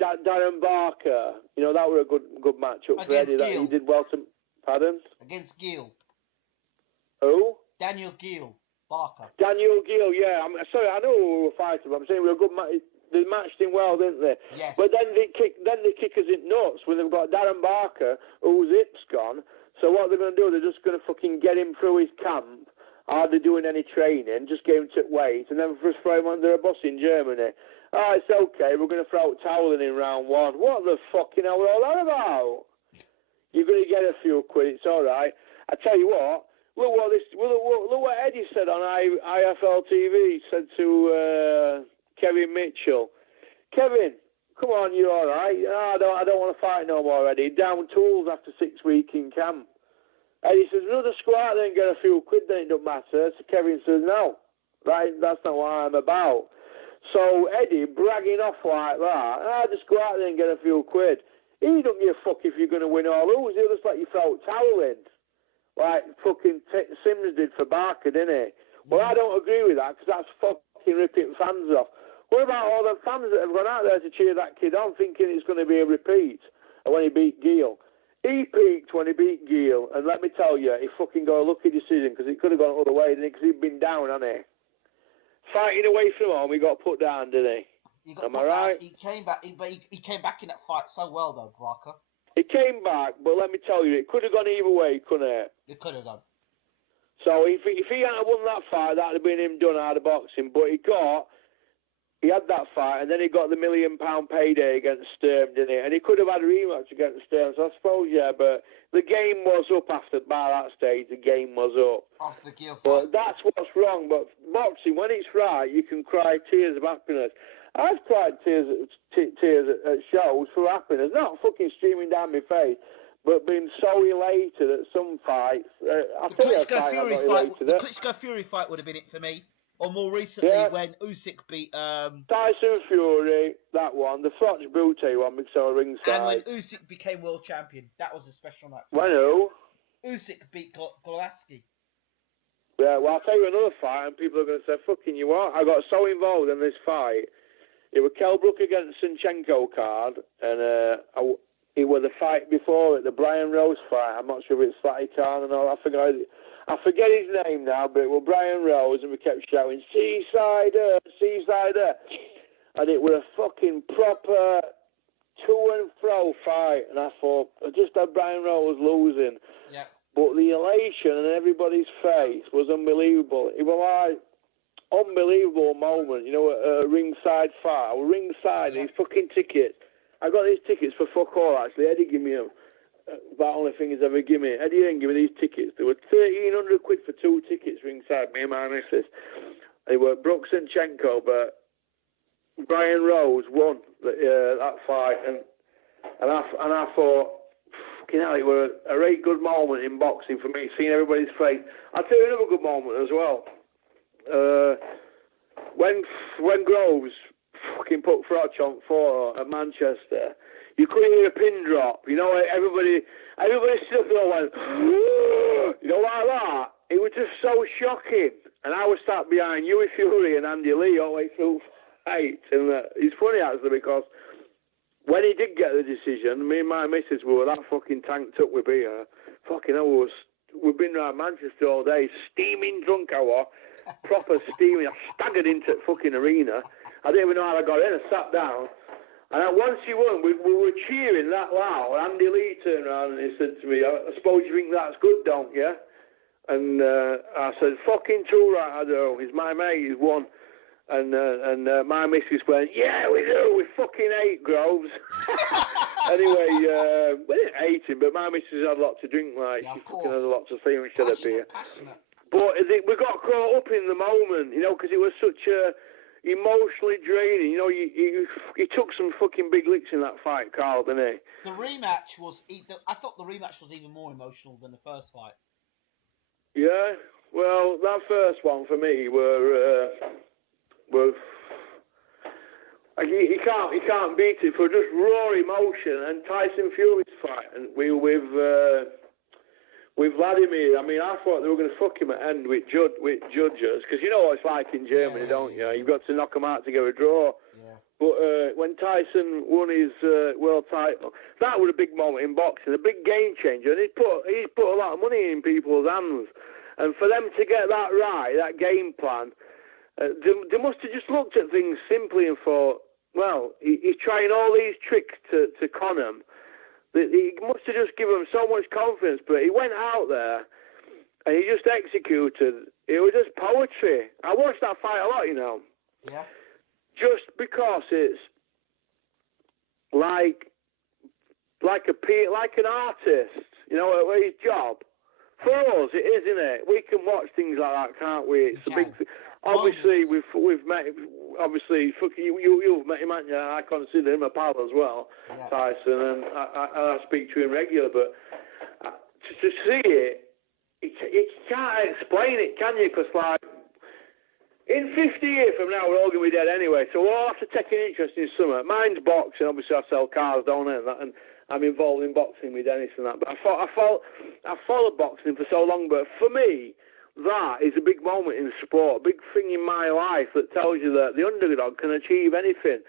Darren Barker. You know, that were a good matchup for Eddie. That he did well to... Pardon? Against Gill. Who? Daniel Gill. Barker. Daniel Gill, yeah. Sorry, I know we were fighting, but I'm saying we were a good match. They matched him well, didn't they? Yes. But then they kick us in nuts when they've got Darren Barker, whose hip's gone. So what they're going to do, they're just going to fucking get him through his camp hardly doing any training, just gave him to weight, and then just throw him under a bus in Germany. Oh, it's okay, we're going to throw toweling in round 1. What the fucking hell are all that about? You're going to get a few quid, it's all right. I tell you what, look what Eddie said on IFL TV. He said to Kevin Mitchell, Kevin, come on, you're all right. No, I don't want to fight no more, Eddie. Down tools after 6 weeks in camp. Eddie says, another squat then get a few quid, then it don't matter. So Kevin says, no, right, that's not what I'm about. So Eddie bragging off like that, just go out there and get a few quid. He don't give a fuck if you're going to win or lose. He'll just let you throw towel in. Like fucking Sims did for Barker, didn't he? Well, I don't agree with that because that's fucking ripping fans off. What about all the fans that have gone out there to cheer that kid on thinking it's going to be a repeat of when he beat Gill? He peaked when he beat Gill, and let me tell you, he fucking got a lucky decision because it could have gone the other way, didn't it? Because he'd been down, hadn't he? Fighting away from home, he got put down, didn't he? Am I right? He came back, but he came back in that fight so well, though, Barker. He came back, but let me tell you, it could have gone either way, couldn't it? It could have gone. So if he hadn't won that fight, that'd have been him done out of boxing. But he had that fight, and then he got the £1 million payday against Sturm, didn't he? And he could have had a rematch against Sturm, so I suppose, yeah, but the game was up by that stage, the game was up. After the Gill fight. But that's what's wrong, but boxing, when it's right, you can cry tears of happiness. I've cried tears at shows for happiness, not fucking streaming down my face, but being so elated at some fights. The Klitschko Fury fight would have been it for me. Or more recently, when Usyk beat Tyson Fury, that one, the Fox Butte one, because I was ringside. And when Usyk became world champion, that was a special night. When who? Usyk beat Golaski. Yeah, well, I'll tell you another fight, and people are going to say, "Fucking you what?" I got so involved in this fight. It was Kell Brook against Sinchenko card, and it was the fight before it, the Brian Rose fight. I'm not sure if it's Fatty Khan and all. I forget his name now, but it was Brian Rose, and we kept shouting, Seasider, Seasider. And it was a fucking proper to and fro fight. And I thought, I just had Brian Rose losing. Yeah. But the elation on everybody's face was unbelievable. It was like unbelievable moment, you know, a ringside fight. I was ringside, these fucking tickets. I got these tickets for fuck all, actually. Eddie gave me them. About only thing he's ever given me. Eddie didn't give me these tickets. There were 1,300 quid for 2 tickets ringside, me and my missus. They were Brooks and Chenko, but Brian Rose won that fight, and I thought, fucking hell, it was a very good moment in boxing for me, seeing everybody's face. I'll tell you another good moment as well. When Groves fucking put Froch on 4 at Manchester, you could hear a pin drop. You know, everybody still went, you know, like that. It was just so shocking. And I was sat behind Huey Fury and Andy Lee all the way through fight. And it's funny, actually, because when he did get the decision, me and my missus were that fucking tanked up with beer. Fucking hell, we've been around Manchester all day, steaming drunk I was, proper steaming. I staggered into the fucking arena. I didn't even know how I got in. I sat down. And once he won, we were cheering that loud. Andy Lee turned around and he said to me, I suppose you think that's good, don't you? And I said, fucking true right, I do. He's my mate, he's won. And my missus went, yeah, we do, we fucking hate Groves. Anyway, we didn't hate him, but my missus had a lot to drink, like, she fucking had a lot to say when she had a beer. Passionate. But we got caught up in the moment, you know, because it was such a emotionally draining. You know, he took some fucking big licks in that fight, Carl, didn't he? The rematch was... I thought the rematch was even more emotional than the first fight. Yeah, well, that first one for me were you can't beat it for just raw emotion. And Tyson Fury's fight, and with Vladimir, I mean, I thought they were going to fuck him at end with judges, because you know what it's like in Germany, don't you? You've got to knock them out to get a draw. Yeah. But when Tyson won his world title, that was a big moment in boxing, a big game changer, and he's put a lot of money in people's hands. And for them to get that right, that game plan, they must have just looked at things simply and thought, well, he's trying all these tricks to con him. He must have just given him so much confidence, but he went out there and he just executed It was just poetry. I watched that fight a lot, you know. Yeah. Just because it's like an artist, you know, his job. For us, it is, isn't it? We can watch things like that, can't we? It's a big. Obviously, we've met. Obviously, you've met him, haven't you? I consider him a pal as well, Tyson, and I speak to him regularly. But to see it, you can't explain it, can you? Because like, in 50 years from now, we're all going to be dead anyway, so we'll all have to take an interest in something. Mine's boxing. Obviously, I sell cars, don't I? And I'm involved in boxing with Dennis and that. But I followed boxing for so long. But for me, that is a big moment in sport, a big thing in my life that tells you that the underdog can achieve anything.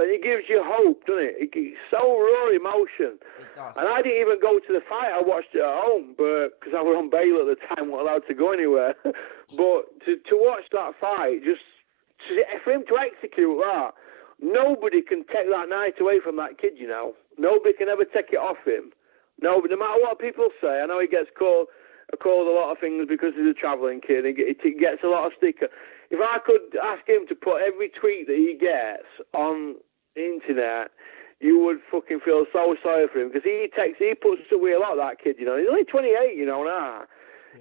And it gives you hope, doesn't it? It's so raw emotion. It does. And I didn't even go to the fight. I watched it at home because I was on bail at the time, wasn't allowed to go anywhere. But to watch that fight, for him to execute that, nobody can take that night away from that kid, you know. Nobody can ever take it off him. Nobody, no matter what people say. I know he gets called a lot of things because he's a travelling kid. He gets a lot of sticker. If I could ask him to put every tweet that he gets on the internet, you would fucking feel so sorry for him because he puts away a lot, that kid, you know. He's only 28, you know, now.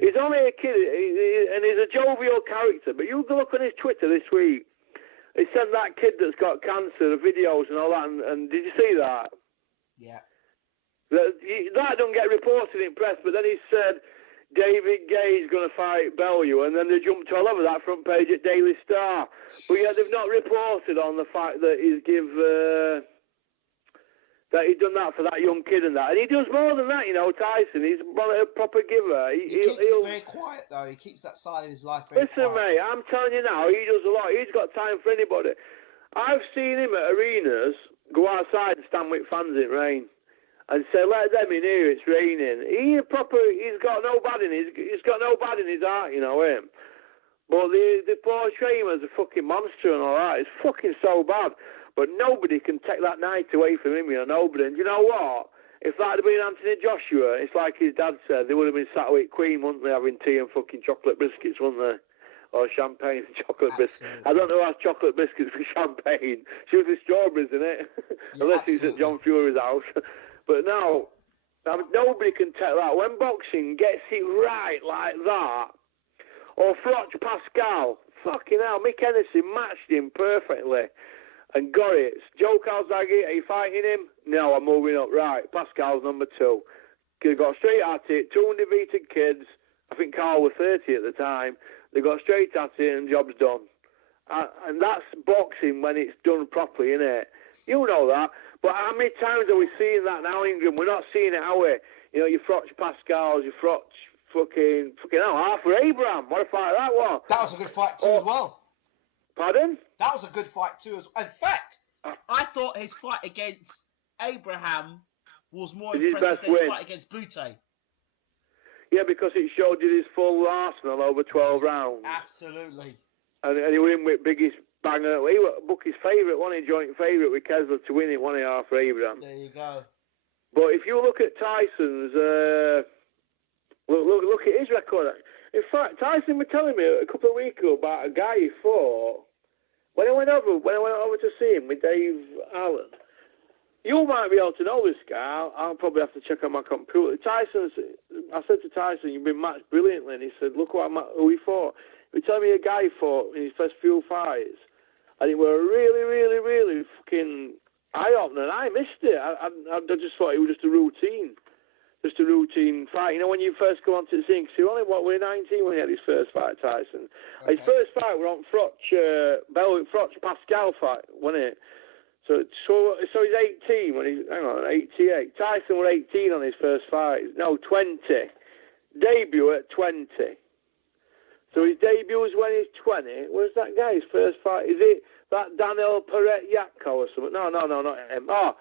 He's only a kid, and he's a jovial character. But you look on his Twitter this week. He sent that kid that's got cancer the videos and all that, and did you see that? Yeah. That don't get reported in press, but then he said David Gay's going to fight Bellew, and then they jumped to 11 that front page at Daily Star. But yet they've not reported on the fact that that he'd done that for that young kid and that. And he does more than that, you know, Tyson. He's a proper giver. He keeps it very quiet, though. He keeps that side of his life very quiet. Listen, mate, I'm telling you now, he does a lot. He's got time for anybody. I've seen him at arenas go outside and stand with fans in rain and say, let them in here, it's raining. He's got no bad in his heart, you know him. But they portray him as a fucking monster and all that. It's fucking so bad. But nobody can take that night away from him, you know, nobody. And you know what? If that had been Anthony Joshua, it's like his dad said, they would have been sat with Queen, wouldn't they, having tea and fucking chocolate biscuits, wouldn't they? Or champagne and chocolate biscuits. I don't know who has chocolate biscuits with champagne. She was with strawberries in it. Yeah, unless he's at John Fury's house. But no, nobody can take that. When boxing gets it right like that, or Froch Pascal, fucking hell, Mick Hennessy matched him perfectly. And got it. Joe Calzaghe, are you fighting him? No, I'm moving up. Right, Pascal's number 2. They got straight at it. 2 undefeated kids. I think Carl was 30 at the time. They got straight at it and job's done. And that's boxing when it's done properly, innit? You know that. But how many times are we seeing that now, England? We're not seeing it, are we? You know, your Froch Pascals, your Froch fucking hell, Arthur Abraham. What a fight that was. That was a good fight too as well. Pardon? That was a good fight too as well. In fact, I thought his fight against Abraham was more impressive than his fight against Bute. Yeah, because it showed you his full arsenal over 12 rounds. Absolutely. And he went with biggest banger. He was Bucky's favourite, wasn't he? Joint favourite with Kessler to win it, wasn't he, Arthur Abraham? There you go. But if you look at Tyson's, look at his record. In fact, Tyson was telling me a couple of weeks ago about a guy he fought. When I went over to see him with Dave Allen, you might be able to know this guy. I'll probably have to check on my computer. I said to Tyson, you've been matched brilliantly. And he said, look who he fought. He told me a guy he fought in his first few fights. And it were really, really, really fucking eye-opener. And I missed it. I just thought it was just a routine. Just a routine fight. You know, when you first come onto the scene, because he only we're 19 when he had his first fight, Tyson. Okay. His first fight were on Froch Pascal fight, wasn't it? So he's 18 when he's 88. Tyson was 18 on his first fight. No, 20. Debut at 20. So his debut was when he's 20. Where's that guy? His first fight? Is it that Daniel Perret-Yatko or something? No, not him. Oh,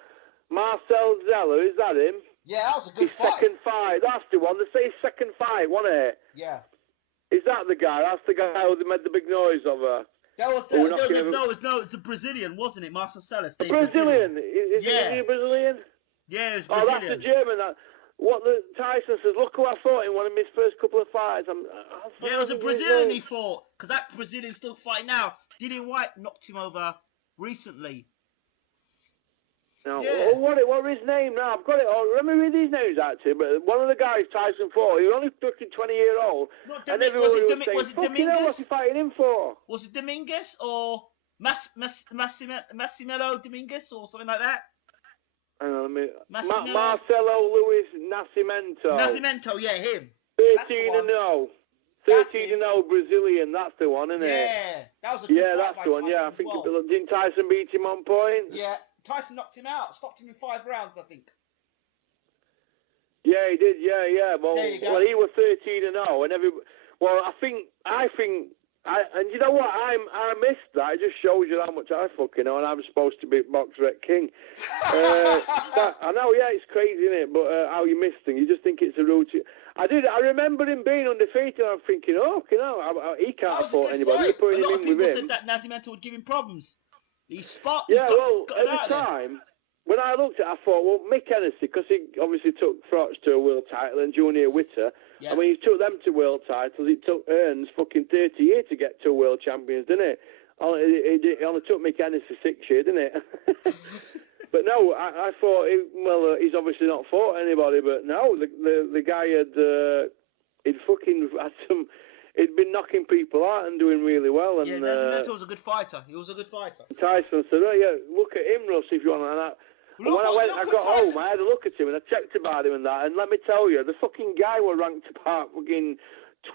Marcel Zeller. Is that him? Yeah, that was a good fight. His second fight. That's the one. They say his second fight, wasn't it? Yeah. Is that the guy? That's the guy who made the big noise over. It's a Brazilian, wasn't it? Marcel Celis. Brazilian? Is he Brazilian? Yeah, it was Brazilian. Oh, that's the German. what the Tyson says, look who I fought in one of his first couple of fights. Yeah, it was a Brazilian he fought, because that Brazilian's still fighting now. Dillian White knocked him over recently. No, yeah. What was his name now? I've got it all. Let me read these names actually. But one of the guys Tyson fought, he was only fucking 20-year-old. And everyone was saying, fucking hell, what's he fighting him for? Was it Dominguez or Massimiliano Dominguez or something like that? Hang on a minute. Marcelo Luis Nascimento. Nascimento, yeah, him. 13-0. 13-0 Brazilian, that's the one, isn't it? Yeah, that was a good fight that's by the one. Tyson I think well. Didn't Tyson beat him on point? Yeah, Tyson knocked him out, stopped him in 5 rounds, I think. Yeah, he did. Yeah. Well, he was 13-0, and and you know what? I missed that. It just shows you how much I fucking know, and I'm supposed to be Boxrec King. I know, yeah, it's crazy, isn't it? But how you missed things, you just think it's a routine. I remember him being undefeated, and I'm thinking, he can't afford anybody. You're putting him in with him. A lot of people said that Nascimento would give him problems. At the time, when I looked at it, I thought, well, Mick Hennessy, because he obviously took Frotch to a world title, and Junior Witter, I mean, he took them to world titles. It took Earns fucking 30 years to get 2 world champions, didn't it? It only took Mick Hennessy 6 years, didn't it? But no, I thought, he's obviously not fought anybody, but no, the guy he'd been knocking people out and doing really well. And, Nascimento was a good fighter. He was a good fighter. Tyson said, look at him, Russ, if you want. And when I got home, I had a look at him and I checked about him and that. And let me tell you, the fucking guy was ranked apart fucking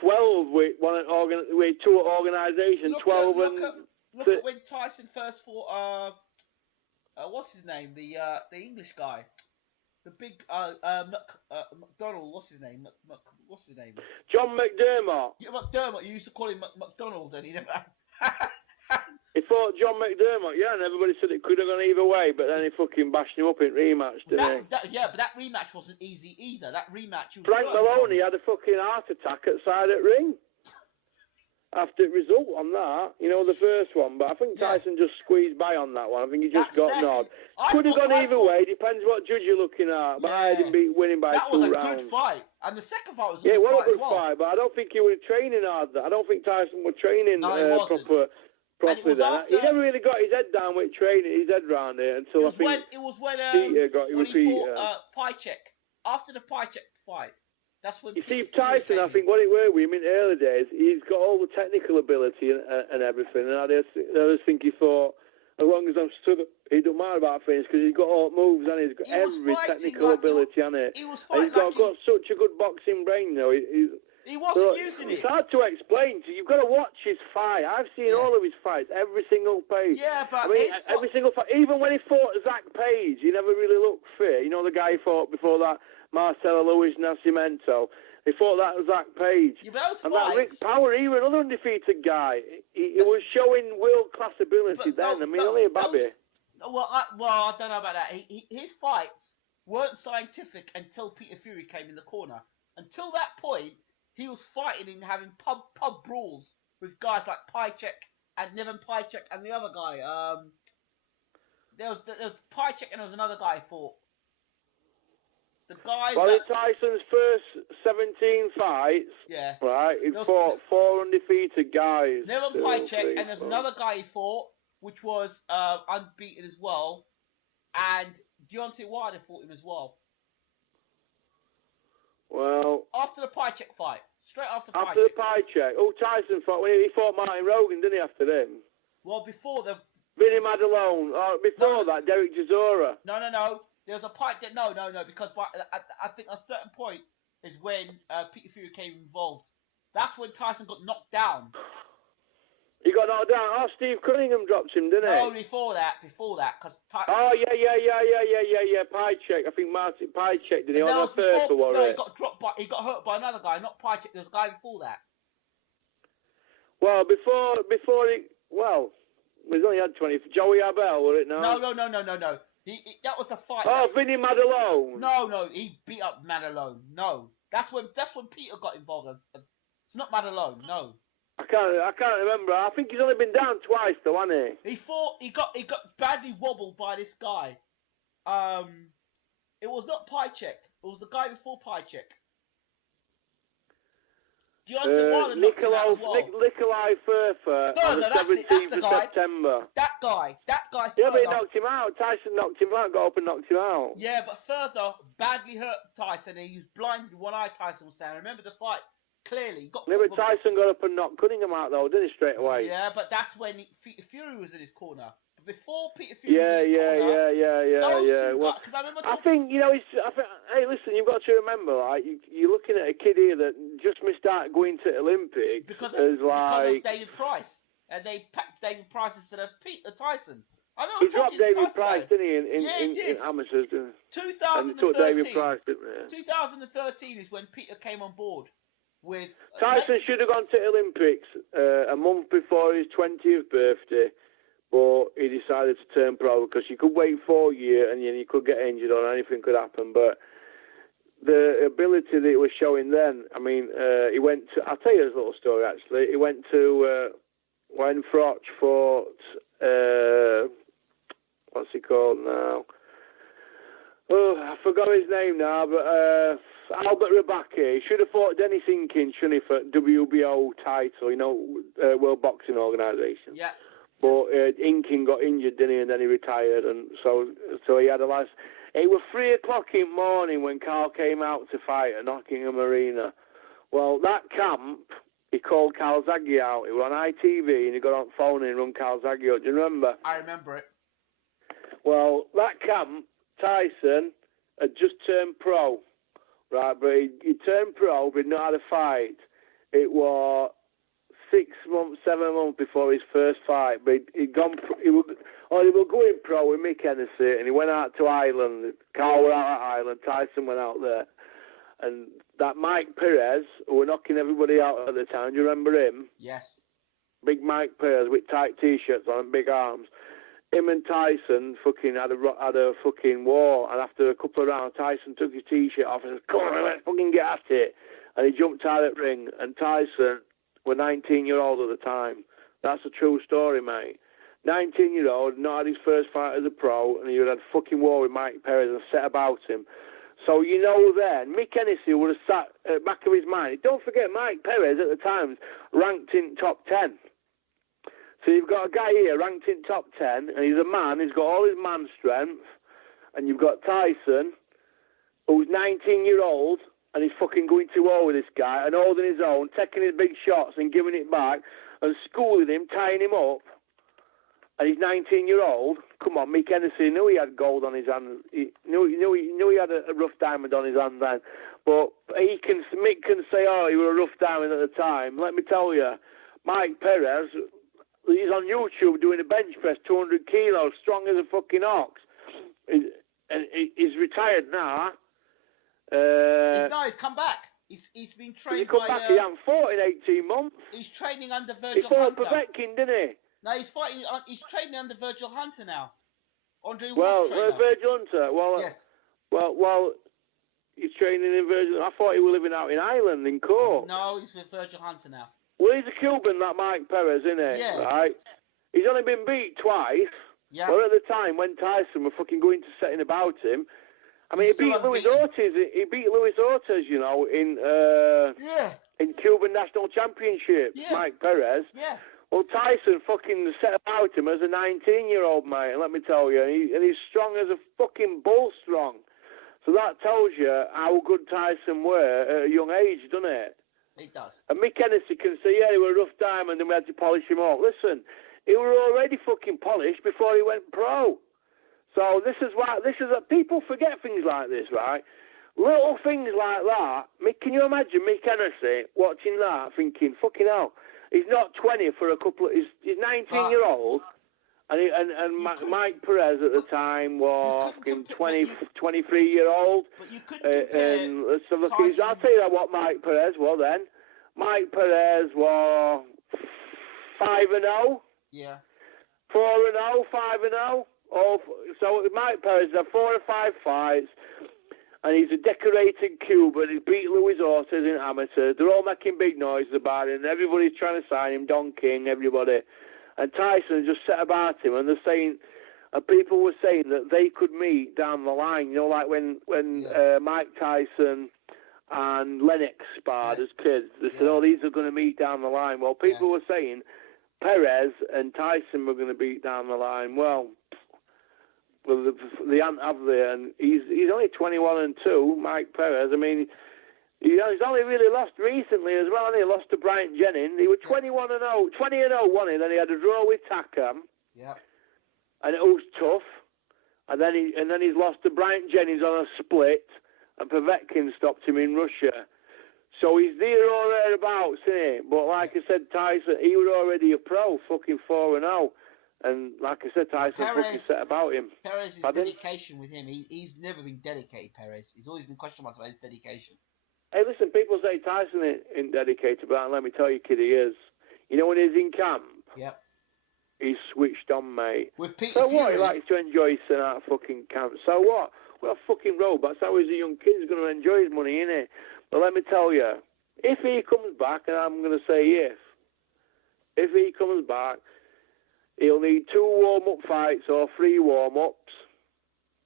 12 with 2 organisations. Look at when Tyson first fought. What's his name? The English guy, the big McDonald. What's his name? What's his name? John McDermott. Yeah, McDermott. You used to call him McDonald, and he never. He fought John McDermott, and everybody said it could have gone either way, but then he fucking bashed him up in rematch, didn't he? But that rematch wasn't easy either. That rematch was. Frank Maloney had a fucking heart attack outside at ring. After the result on that, the first one, but I think Tyson just squeezed by on that one. I think he just got nod. Could have gone either way, depends what judge you're looking at, but I had him winning by 2 rounds. That was a good fight, and the second fight was a good fight as well. Yeah, it was a good fight, but I don't think he was training hard. I don't think Tyson was training properly then. He never really got his head down with training, his head round it, until I think Peter got him with Peter. Pychek. After the Pychek fight. That's when Tyson, I think what it were with him in early days, he's got all the technical ability and everything. And I just think he thought, as long as I'm stood up, he don't mind about things because he's got all moves and he's got every technical ability on it. He's got such a good boxing brain, though. He wasn't using it. It's hard to explain. You've got to watch his fight. I've seen all of his fights, every single page. Yeah, but every single fight. Even when he fought Zach Page, he never really looked fit. You know the guy he fought before that. Marcelo Luis Nascimento. They fought that Zach Page. Yeah, those and fights, that Rick Power, he was another undefeated guy. He was showing world-class ability then. Only a baby. I don't know about that. His fights weren't scientific until Peter Fury came in the corner. Until that point, he was fighting and having pub brawls with guys like Pychek and Nevin Pychek and the other guy. There was Pychek and there was another guy he fought. The guy. Well, in Tyson's first 17 fights, right, he fought 4 undefeated guys. Nevin Pychek, and there's another guy he fought, which was unbeaten as well, and Deontay Wilder fought him as well. Well, after the Pychek fight, straight after Pychek. After the Pychek, Tyson fought when he fought Martin Rogan, didn't he? After him. Well, before the. Vinny Madalone. Before that, Derek Chisora. No. There was a fight that no, because I think at a certain point is when Peter Fury came involved. That's when Tyson got knocked down. He got knocked down. Steve Cunningham dropped him, didn't he? No, before that, because. Yeah. Pychek. I think Martin Pychek did he? On the first one, no, he got hurt by another guy, not Pychek. There's a guy before that. Well, before he's only had 20. Joey Abel, was it? No. No. That was the fight. Vinny Madalone. No, he beat up Madalone. No, that's when Peter got involved. It's not Madalone. No. I can't remember. I think he's only been down twice, though, hasn't he? He got badly wobbled by this guy. It was not Pychek. It was the guy before Pychek. Deontay Wilder knocked him out as well. Nikolai Furfer on the 17th of September. That guy. Yeah, but he knocked him out. Tyson knocked him out, got up and knocked him out. Yeah, but Further badly hurt Tyson, and he was blinded with one eye, Tyson was saying. I remember the fight clearly. But Tyson got up and knocked Cunningham out, though, didn't he, straight away? Yeah, but that's when Fury was in his corner. But before Peter Fury was in his corner... Yeah. Well, I remember I think, hey, listen, you've got to remember, like, you're looking at a kid here that just missed out going to Olympics. Because of David Price. And they packed David Price instead of Tyson. I know. He dropped David Price, didn't he, in amateurs? 2013. And took David Price, didn't he? 2013 is when Peter came on board with... Tyson should have gone to Olympics a month before his 20th birthday, but he decided to turn pro because you could wait 4 years and then you could get injured or anything could happen. But the ability that he was showing then, I mean, he went to... I'll tell you a little story, actually. He went to... when Froch fought... what's he called now? Oh, I forgot his name now, but Albert Rabaki. He should have fought Dennis Inkin, shouldn't he, for WBO title, World Boxing Organisation. Yeah. But Inkin got injured, didn't he, and then he retired, and so he had a last... It was 3 o'clock in the morning when Carl came out to fight at Nottingham Arena. Well, that camp, he called Carl Zaghi out. He was on ITV, and he got on the phone and run Carl Zaghi out. Do you remember? I remember it. Well, that camp, Tyson had just turned pro, right? But he turned pro, but he'd not had a fight. It was 6 months, 7 months before his first fight. But he was going pro with Mick Hennessy, and he went out to Ireland. Carl went out at Ireland, Tyson went out there. And that Mike Perez, who were knocking everybody out at the time, do you remember him? Yes. Big Mike Perez with tight T-shirts on and big arms. Him and Tyson fucking had a fucking war, and after a couple of rounds, Tyson took his T-shirt off and said, "Come on, let's fucking get at it." And he jumped out of the ring, and Tyson was 19-year-old at the time. That's a true story, mate. 19-year-old, not had his first fight as a pro, and he had a fucking war with Mike Perez and set about him. So, then, Mick Hennessy would have sat at the back of his mind. Don't forget, Mike Perez at the time ranked in top 10. So you've got a guy here ranked in top 10, and he's a man, he's got all his man strength, and you've got Tyson, who's 19-year-old, and he's fucking going to war with this guy, and holding his own, taking his big shots and giving it back, and schooling him, tying him up, and he's 19-year-old. Come on, Mick Hennessy knew he had gold on his hand. He knew he had a rough diamond on his hand then. But Mick can say, oh, he was a rough diamond at the time. Let me tell you, Mike Perez... He's on YouTube doing a bench press, 200 kilos, strong as a fucking ox. He's retired now. He's come back. He's been trained He come back. He hasn't fought in 18 months. He's training under Virgil Hunter. He fought Hunter. Povetkin, didn't he? No, he's fighting. He's training under Virgil Hunter now. Andre Wall's trainer. Virgil Hunter. Well, yes. Well, he's training in Virgil. I thought he was living out in Ireland in Cork. No, he's with Virgil Hunter now. Well, he's a Cuban, that Mike Perez, isn't he? Yeah. Right? He's only been beat twice. Yeah. Well, at the time, when Tyson were fucking going to setting about him, I mean, he beat Luis Ortiz. He beat Luis Ortiz, in Cuban National Championship, yeah. Mike Perez. Yeah. Well, Tyson fucking set about him as a 19-year-old, mate, and let me tell you, and he's strong as a fucking bull strong. So that tells you how good Tyson were at a young age, doesn't it? It does. And Mick Hennessy can say, yeah, he was a rough diamond and we had to polish him up. Listen, he was already fucking polished before he went pro. So people forget things like this, right? Little things like that. Can you imagine Mick Hennessy watching that thinking, fucking hell, he's not 20 for a couple of... He's 19-year-old, and Mike Perez at the time was 23-year-old. But you couldn't compare I'll tell you what Mike Perez was then. Mike Perez was 5-0. Yeah. 4-0, 5-0. So Mike Perez had 4 or 5 fights, and he's a decorated Cuban. He's beat Luis Ortiz in amateurs. They're all making big noises about him. Everybody's trying to sign him, Don King, everybody. And Tyson just set about him, and they're saying, and people were saying that they could meet down the line. You know, like when Mike Tyson and Lennox sparred as kids. They said, "Oh, these are going to meet down the line." Well, people were saying Perez and Tyson were going to beat down the line. Well, they haven't, have they? And he's only 21-2, Mike Perez. I mean, he's only really lost recently as well. And he lost to Bryant Jennings. He was 21-0, 20-0, won it. Then he had a draw with Takam. Yeah. And it was tough. And then he's lost to Bryant Jennings on a split, and Povetkin stopped him in Russia. So he's there or thereabouts, isn't he? But like I said, Tyson, he was already a pro, fucking 4-0. And like I said, Tyson fucking set about him. Perez's dedication with him, he's never been dedicated, Perez. He's always been questioned about his dedication. Hey, listen, people say Tyson ain't dedicated, but let me tell you, kid, he is. You know when he's in camp? Yep. He's switched on, mate. With Peter so Fury. What? He likes to enjoy sitting out fucking camp. So what? Well, a fucking robot. That's how he's a young kid. He's going to enjoy his money, innit? But let me tell you, if he comes back, and I'm going to say if he comes back, he'll need 2 warm-up fights or 3 warm-ups.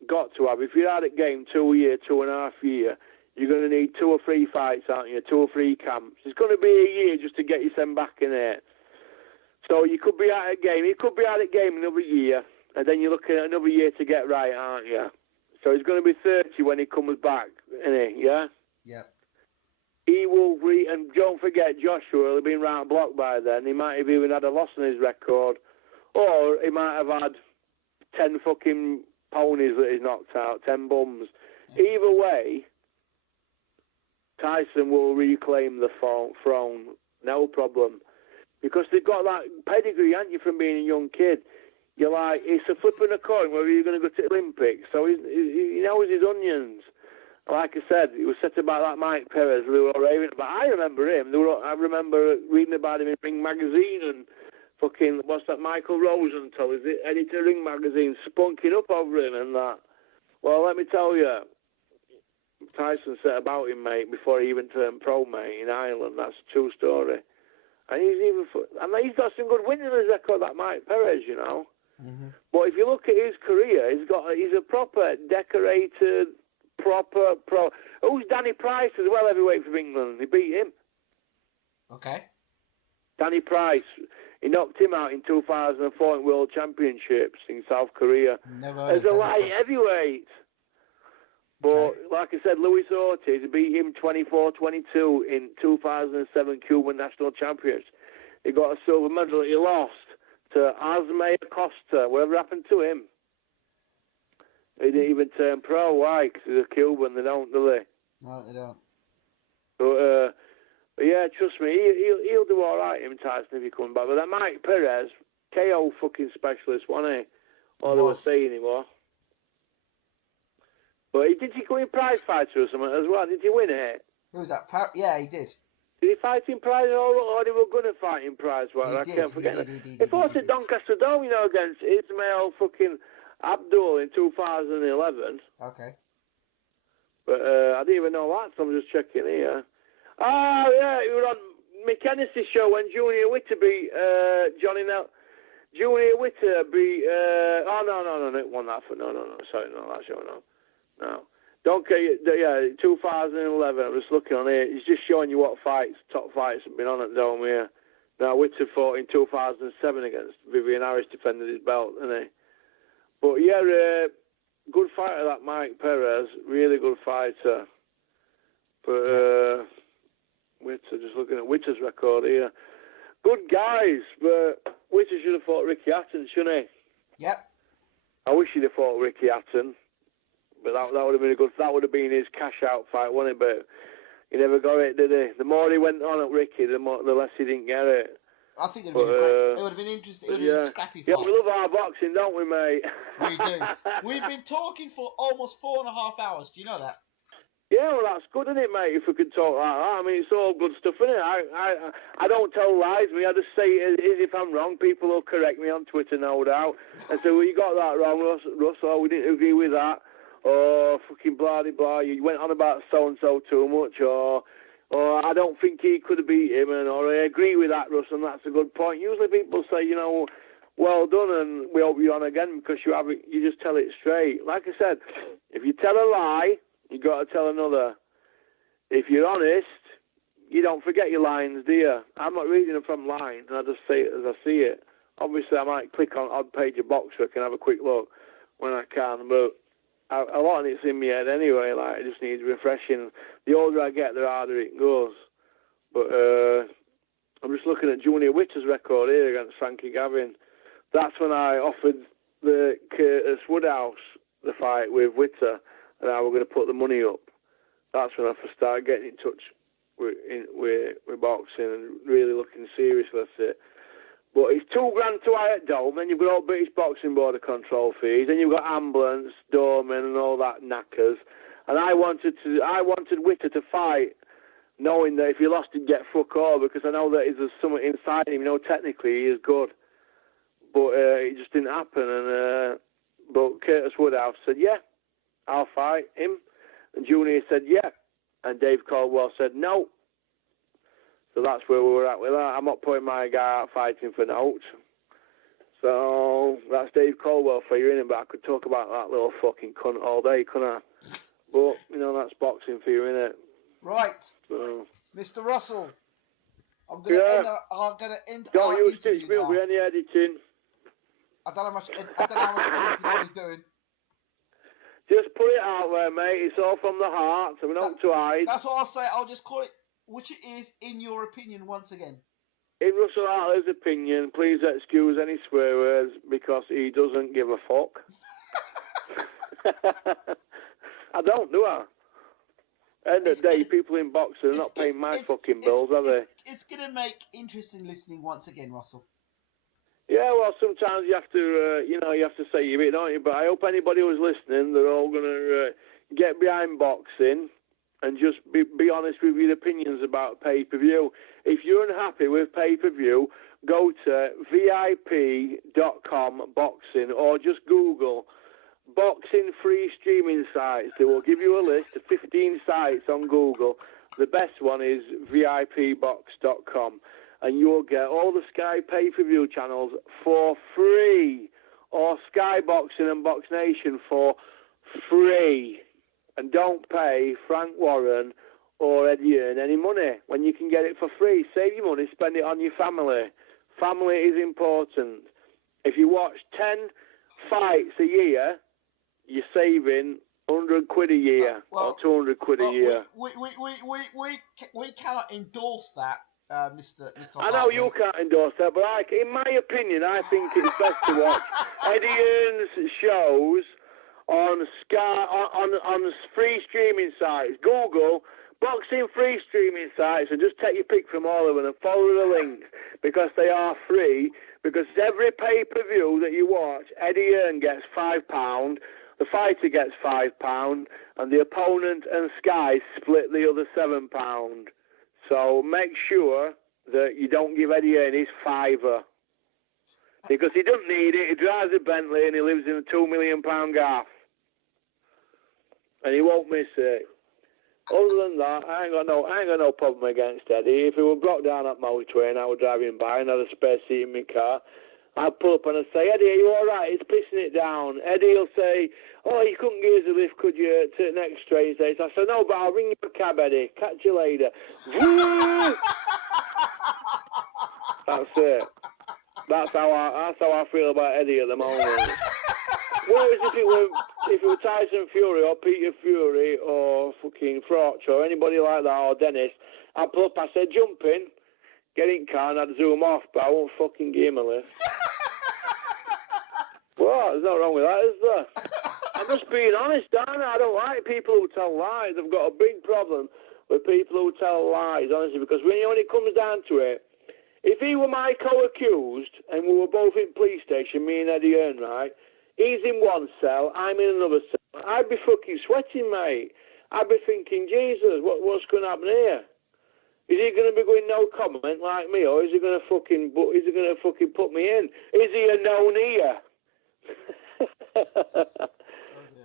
Got to have. If you're out at game 2 year, 2.5 year, you're going to need 2 or 3 fights, aren't you? 2 or 3 camps. It's going to be a year just to get yourself back in there. So you could be out at game. You could be out at game another year, and then you're looking at another year to get right, aren't you? So he's going to be 30 when he comes back, isn't he? Yeah? Yeah. He will and don't forget, Joshua will have been round blocked by then. He might have even had a loss on his record. Or he might have had 10 fucking ponies that he's knocked out, 10 bums. Yeah. Either way, Tyson will reclaim the throne, no problem. Because they've got that pedigree, haven't you, from being a young kid. You're like, it's a flip of a coin whether you're going to go to the Olympics. So he knows his onions. Like I said, he was said about that Mike Perez, they were all raving about. I remember him. I remember reading about him in Ring Magazine and fucking, what's that, Michael Rosenthal, is it, editor Ring Magazine, spunking up over him and that. Well, let me tell you, Tyson set about him, mate, before he even turned pro, mate, in Ireland. That's a true story. And he's got some good wins in his record, that Mike Perez, you know. Mm-hmm. But if you look at his career, he's a proper decorated, proper pro. Who's Danny Price as well, heavyweight from England? He beat him. Okay. Danny Price. He knocked him out in 2004 in World Championships in South Korea as a light heavyweight. But like I said, Luis Ortiz beat him 24-22 in 2007 Cuban National Championships. He got a silver medal. He lost to Asmay Acosta. Whatever happened to him? He didn't even turn pro. Why? Because he's a Cuban. They don't, do they? No, they don't. But yeah, trust me, he'll do all right, him, Tyson, if he comes back. But that Mike Perez, KO fucking specialist, wasn't he? All they were saying he was. But did he go in prize fighter or something as well? Did he win it? Who was that? Yeah, he did. Did he fight in prize or they were going to fight in prize fight? I can't forget. He fought at Doncaster Dome, you know, against Ismail fucking Abdul in 2011. Okay. But I didn't even know that, so I'm just checking here. Oh, yeah, he was on Mick Hennessy show when Junior Witter beat Johnny Nell. Junior Witter beat... no, it won that for... No, sorry, no, that show, no. Don't get... Yeah, 2011, I was looking on here. He's just showing you what top fights have been on at Dome here. Now, Witter fought in 2007 against Vivian Harris, defended his belt, didn't he? But, yeah, good fighter, that Mike Perez. Really good fighter. But... Witter, just looking at Witter's record here. Good guys, but Witter should have fought Ricky Hatton, shouldn't he? Yep. I wish he'd have fought Ricky Hatton, but that would have been that would have been his cash out fight, wasn't it? But he never got it, did he? The more he went on at Ricky, the less he didn't get it. I think it would have been interesting. It would have been a scrappy fight. Yeah, we love our boxing, don't we, mate? We do. We've been talking for almost 4.5 hours. Do you know that? Yeah, well, that's good, isn't it, mate, if we could talk like that? I mean, it's all good stuff, isn't it? I don't tell lies. I just say it is if I'm wrong. People will correct me on Twitter, no doubt, and say, well, you got that wrong, Russ, or we didn't agree with that, or fucking blah-de-blah, you went on about so-and-so too much, or I don't think he could have beat him, or I agree with that, Russ, and that's a good point. Usually people say, you know, well done, and we hope you're on again because you just tell it straight. Like I said, if you tell a lie, you got to tell another. If you're honest, you don't forget your lines, do you? I'm not reading them from lines, and I just say it as I see it. Obviously, I might click on odd page of box so I can have a quick look when I can, but a lot of it's in my head anyway. Like, it just needs refreshing. The older I get, the harder it goes. But I'm just looking at Junior Witter's record here against Frankie Gavin. That's when I offered the Curtis Woodhouse the fight with Witter, and I were going to put the money up. That's when I first started getting in touch with boxing and really looking seriously at it. But it's $2,000 to Hyatt Dome, then you've got all British Boxing Board of control fees, then you've got ambulance, doorman, and all that knackers. And I wanted Witter to fight, knowing that if he lost, he'd get fuck all, because I know that there's something inside him. You know, technically he is good, but it just didn't happen. And but Curtis Woodhouse said, "Yeah, I'll fight him," and Junior said, "Yeah," and Dave Caldwell said, "No." So that's where we were at with that. I'm not putting my guy out fighting for notes. So that's Dave Caldwell for you, innit? But I could talk about that little fucking cunt all day, couldn't I? But, you know, that's boxing for you, innit? Right. So, Mr. Russell, I'm going to end our don't use interview stitch milk with any editing. I don't know how much editing I'll be doing. Just put it out there, mate. It's all from the heart, so we don't to hide. That's what I'll say. I'll just call it, which it is, in your opinion, once again. In Russell Hartley's opinion, please excuse any swear words because he doesn't give a fuck. I don't, do I? End of the day, people in boxing are not paying my fucking bills, are they? It's going to make interesting listening once again, Russell. Yeah, well, sometimes you have to, you have to say your bit, don't you? But I hope anybody who's listening, they're all going to get behind boxing and just be honest with your opinions about pay-per-view. If you're unhappy with pay-per-view, go to VIP.com boxing or just Google boxing free streaming sites. They will give you a list of 15 sites on Google. The best one is VIPbox.com. And you'll get all the Sky pay-per-view channels for free, or Sky Boxing and Box Nation for free. And don't pay Frank Warren or Eddie Earn any money when you can get it for free. Save your money, spend it on your family. Family is important. If you watch 10 fights a year, you're saving 100 quid a year or 200 quid a year. We cannot endorse that. Mr. I know you can't endorse that, but in my opinion, I think it's best to watch Eddie Earn's shows on Sky, on free streaming sites. Google boxing free streaming sites and just take your pick from all of them and follow the links because they are free. Because every pay-per-view that you watch, Eddie Earn gets £5, the fighter gets £5, and the opponent and Sky split the other £7. So make sure that you don't give Eddie Earn his £5. Because he doesn't need it. He drives a Bentley and he lives in a £2 million gaff. And he won't miss it. Other than that, I ain't got no problem against Eddie. If he were brought down at motorway and I were driving by and had a spare seat in my car, I'd pull up and I'd say, Eddie, are you all right? It's pissing it down. Eddie will say, oh, you couldn't give us a lift, could you, to the next train station? I said, no, but I'll ring you a cab, Eddie. Catch you later. That's it. That's how I feel about Eddie at the moment. Whereas if it were Tyson Fury or Peter Fury or fucking Frotch or anybody like that or Dennis, I'd pull up, I said, jump in, get in car and I'd zoom off, but I won't fucking give him a lift. What? There's nothing wrong with that, is there? I'm just being honest, aren't I? I don't like people who tell lies. I've got a big problem with people who tell lies, honestly, because when it comes down to it, if he were my co-accused and we were both in police station, me and Eddie Earn, right? He's in one cell, I'm in another cell. I'd be fucking sweating, mate. I'd be thinking, Jesus, what's going to happen here? Is he going to be going no comment like me, or is he going to fucking put me in? Is he a known ear?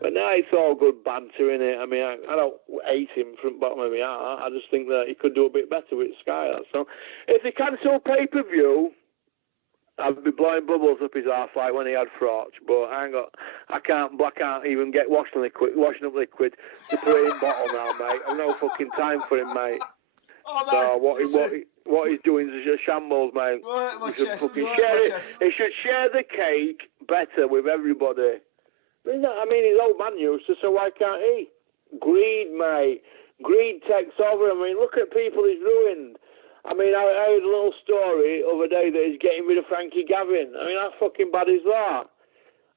But now it's all good banter, innit? I mean, I don't hate him from the bottom of my heart. I just think that he could do a bit better with Sky, that's all. If they cancel pay-per-view, I'd be blowing bubbles up his arse like when he had Froch, but I can't even get washing up liquid to put it in bottle now, mate. I've no fucking time for him, mate. Oh, man. So what he's doing is a shambles, mate. He should share the cake better with everybody. I mean, his old man used to, so why can't he? Greed, mate. Greed takes over. I mean, look at people he's ruined. I mean, I heard a little story the other day that he's getting rid of Frankie Gavin. I mean, how fucking bad is that?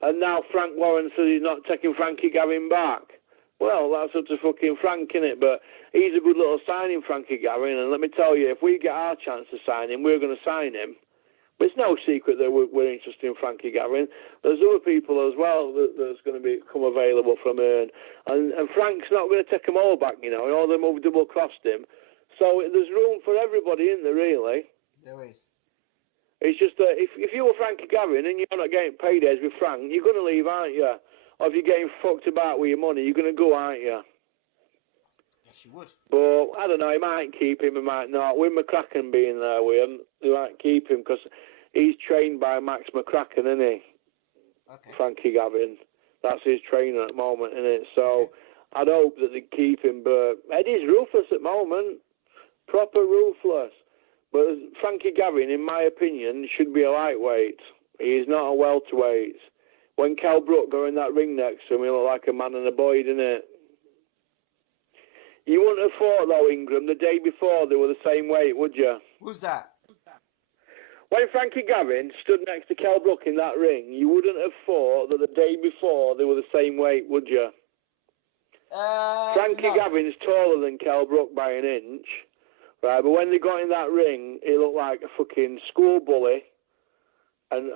And now Frank Warren says he's not taking Frankie Gavin back. Well, that's up to fucking Frank, innit? But he's a good little signing, Frankie Gavin. And let me tell you, if we get our chance to sign him, we're going to sign him. But it's no secret that we're interested in Frankie Gavin. There's other people as well that's going to become available from Earn. And Frank's not going to take them all back, you know. All them have double-crossed him. So there's room for everybody in there, really. There is. It's just that if you were Frankie Gavin and you're not getting paydays with Frank, you're going to leave, aren't you? Or if you're getting fucked about with your money, you're going to go, aren't you? Yes, you would. But, I don't know, he might keep him, he might not. With McCracken being there with him, they might keep him because he's trained by Max McCracken, isn't he? Okay. Frankie Gavin. That's his trainer at the moment, isn't it? So I'd hope that they keep him. But Eddie's ruthless at the moment. Proper ruthless. But Frankie Gavin, in my opinion, should be a lightweight. He is not a welterweight. When Cal Brook got in that ring next to him, he looked like a man and a boy, didn't it? You wouldn't have thought, though, Ingram, the day before they were the same weight, would you? Who's that? When Frankie Gavin stood next to Cal Brook in that ring, you wouldn't have thought that the day before they were the same weight, would you? Frankie Gavin's taller than Cal Brook by an inch. Right, but when they got in that ring, he looked like a fucking school bully, and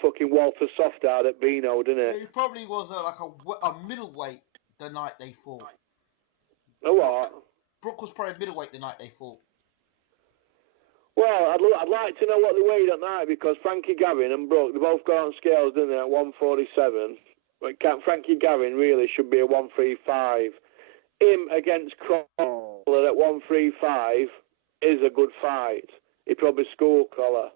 fucking Walter Softhard at Beano, didn't it? He probably was like a middleweight the night they fought. A what? Brook was probably middleweight the night they fought. Well, I'd like to know what they weighed that night because Frankie Gavin and Brook, they both got on scales, didn't they, at 147. But Frankie Gavin really should be a 135. Him against Crawler at 135 is a good fight. He probably school Crawler.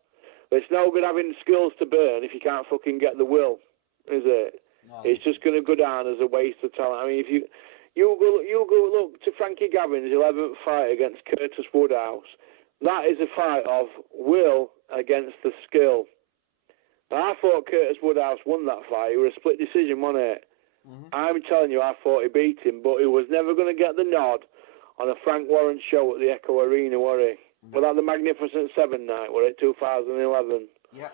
But it's no good having skills to burn if you can't fucking get the will, is it? No, it's just going to go down as a waste of talent. I mean, if you go look to Frankie Gavin's 11th fight against Curtis Woodhouse, that is a fight of will against the skill. Now, I thought Curtis Woodhouse won that fight. It was a split decision, wasn't it? Mm-hmm. I'm telling you, I thought he beat him, but he was never going to get the nod on a Frank Warren show at the Echo Arena, were he? No. Without the Magnificent Seven night, were it, 2011? Yeah.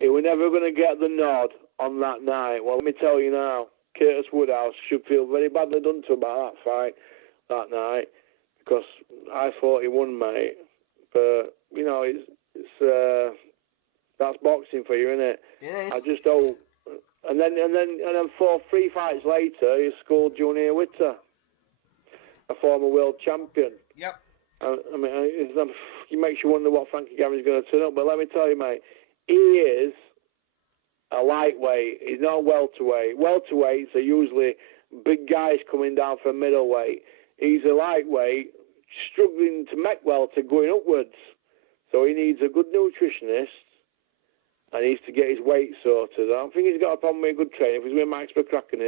He was never going to get the nod on that night. Well, let me tell you now, Curtis Woodhouse should feel very badly done to about that fight that night, because I thought he won, mate. But, you know, it's that's boxing for you, isn't it? It is. I just hope. And then 3 fights later, he scored Junior Witter, a former world champion. Yep. I mean, it makes you wonder what Frankie Gavin's going to turn up. But let me tell you, mate, he is a lightweight. He's not a welterweight. Welterweights are usually big guys coming down from middleweight. He's a lightweight, struggling to make welter, going upwards. So he needs a good nutritionist. And he needs to get his weight sorted. I don't think he's got a problem with a good trainer. If he's with Max McCracken,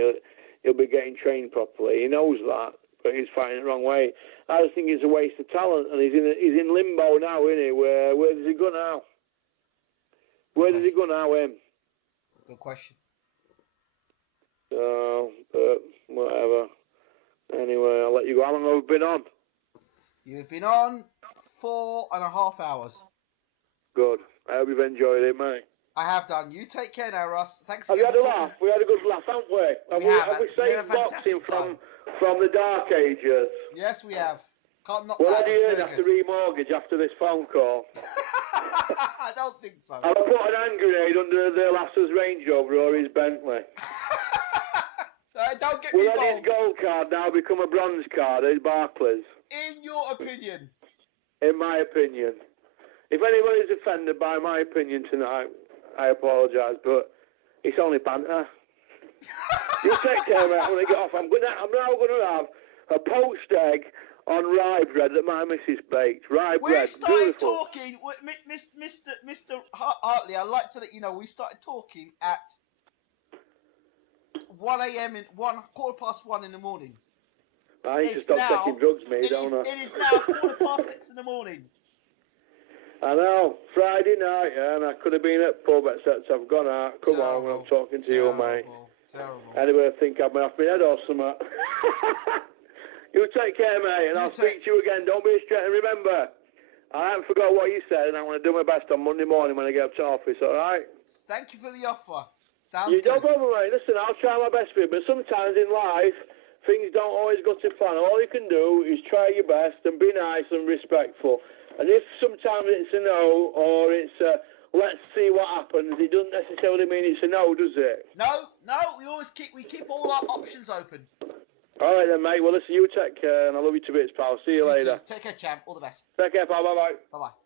he'll be getting trained properly. He knows that, but he's fighting the wrong way. I just think it's a waste of talent, and he's in limbo now, isn't he? Where does he go now? Where does he go now, him? Good question. So, but whatever. Anyway, I'll let you go. How long have we been on? You've been on 4.5 hours. Good. I hope you've enjoyed it, mate. I have done. You take care now, Russ. Thanks Have again you had a laugh? We had a good laugh, haven't we? Have we saved boxing from the dark ages? Yes, we have. Can't knock well, that. Eddie Hearn has to remortgage after this phone call. I don't think so. I'll put an hand grenade under the lasser's Range Rover or his Bentley. Don't get me involved. Will Eddie's gold card now become a bronze card at Barclays? In your opinion? In my opinion. If anybody's offended by my opinion tonight, I apologise, but it's only banter. You take care, mate, when I get off. I'm now going to have a poached egg on rye bread that my missus baked. Rye bread, We started beautiful. talking, Mr. Hartley. I'd like to let you know we started talking at 1 a.m. 1:15 in the morning. I need to stop taking drugs, mate, don't I? It is now 6:15 in the morning. I know, Friday night, and I could have been at pub, except I've gone out. Come on, when I'm talking to you, mate. Terrible. Anyway, I think I've been off my head or something. You take care, mate, and I'll speak to you again. Don't be straight. And remember, I haven't forgot what you said, and I'm going to do my best on Monday morning when I get up to office, all right? Thank you for the offer. Sounds You good. don't bother, mate. Listen, I'll try my best for you, but sometimes in life, things don't always go to plan. All you can do is try your best and be nice and respectful. And if sometimes it's a no or it's a let's see what happens, it doesn't necessarily mean it's a no, does it? No, we keep all our options open. All right then, mate. Well, listen, you take care, and I love you to bits, pal. See you later. Too. Take care, champ. All the best. Take care, pal. Bye-bye. Bye-bye.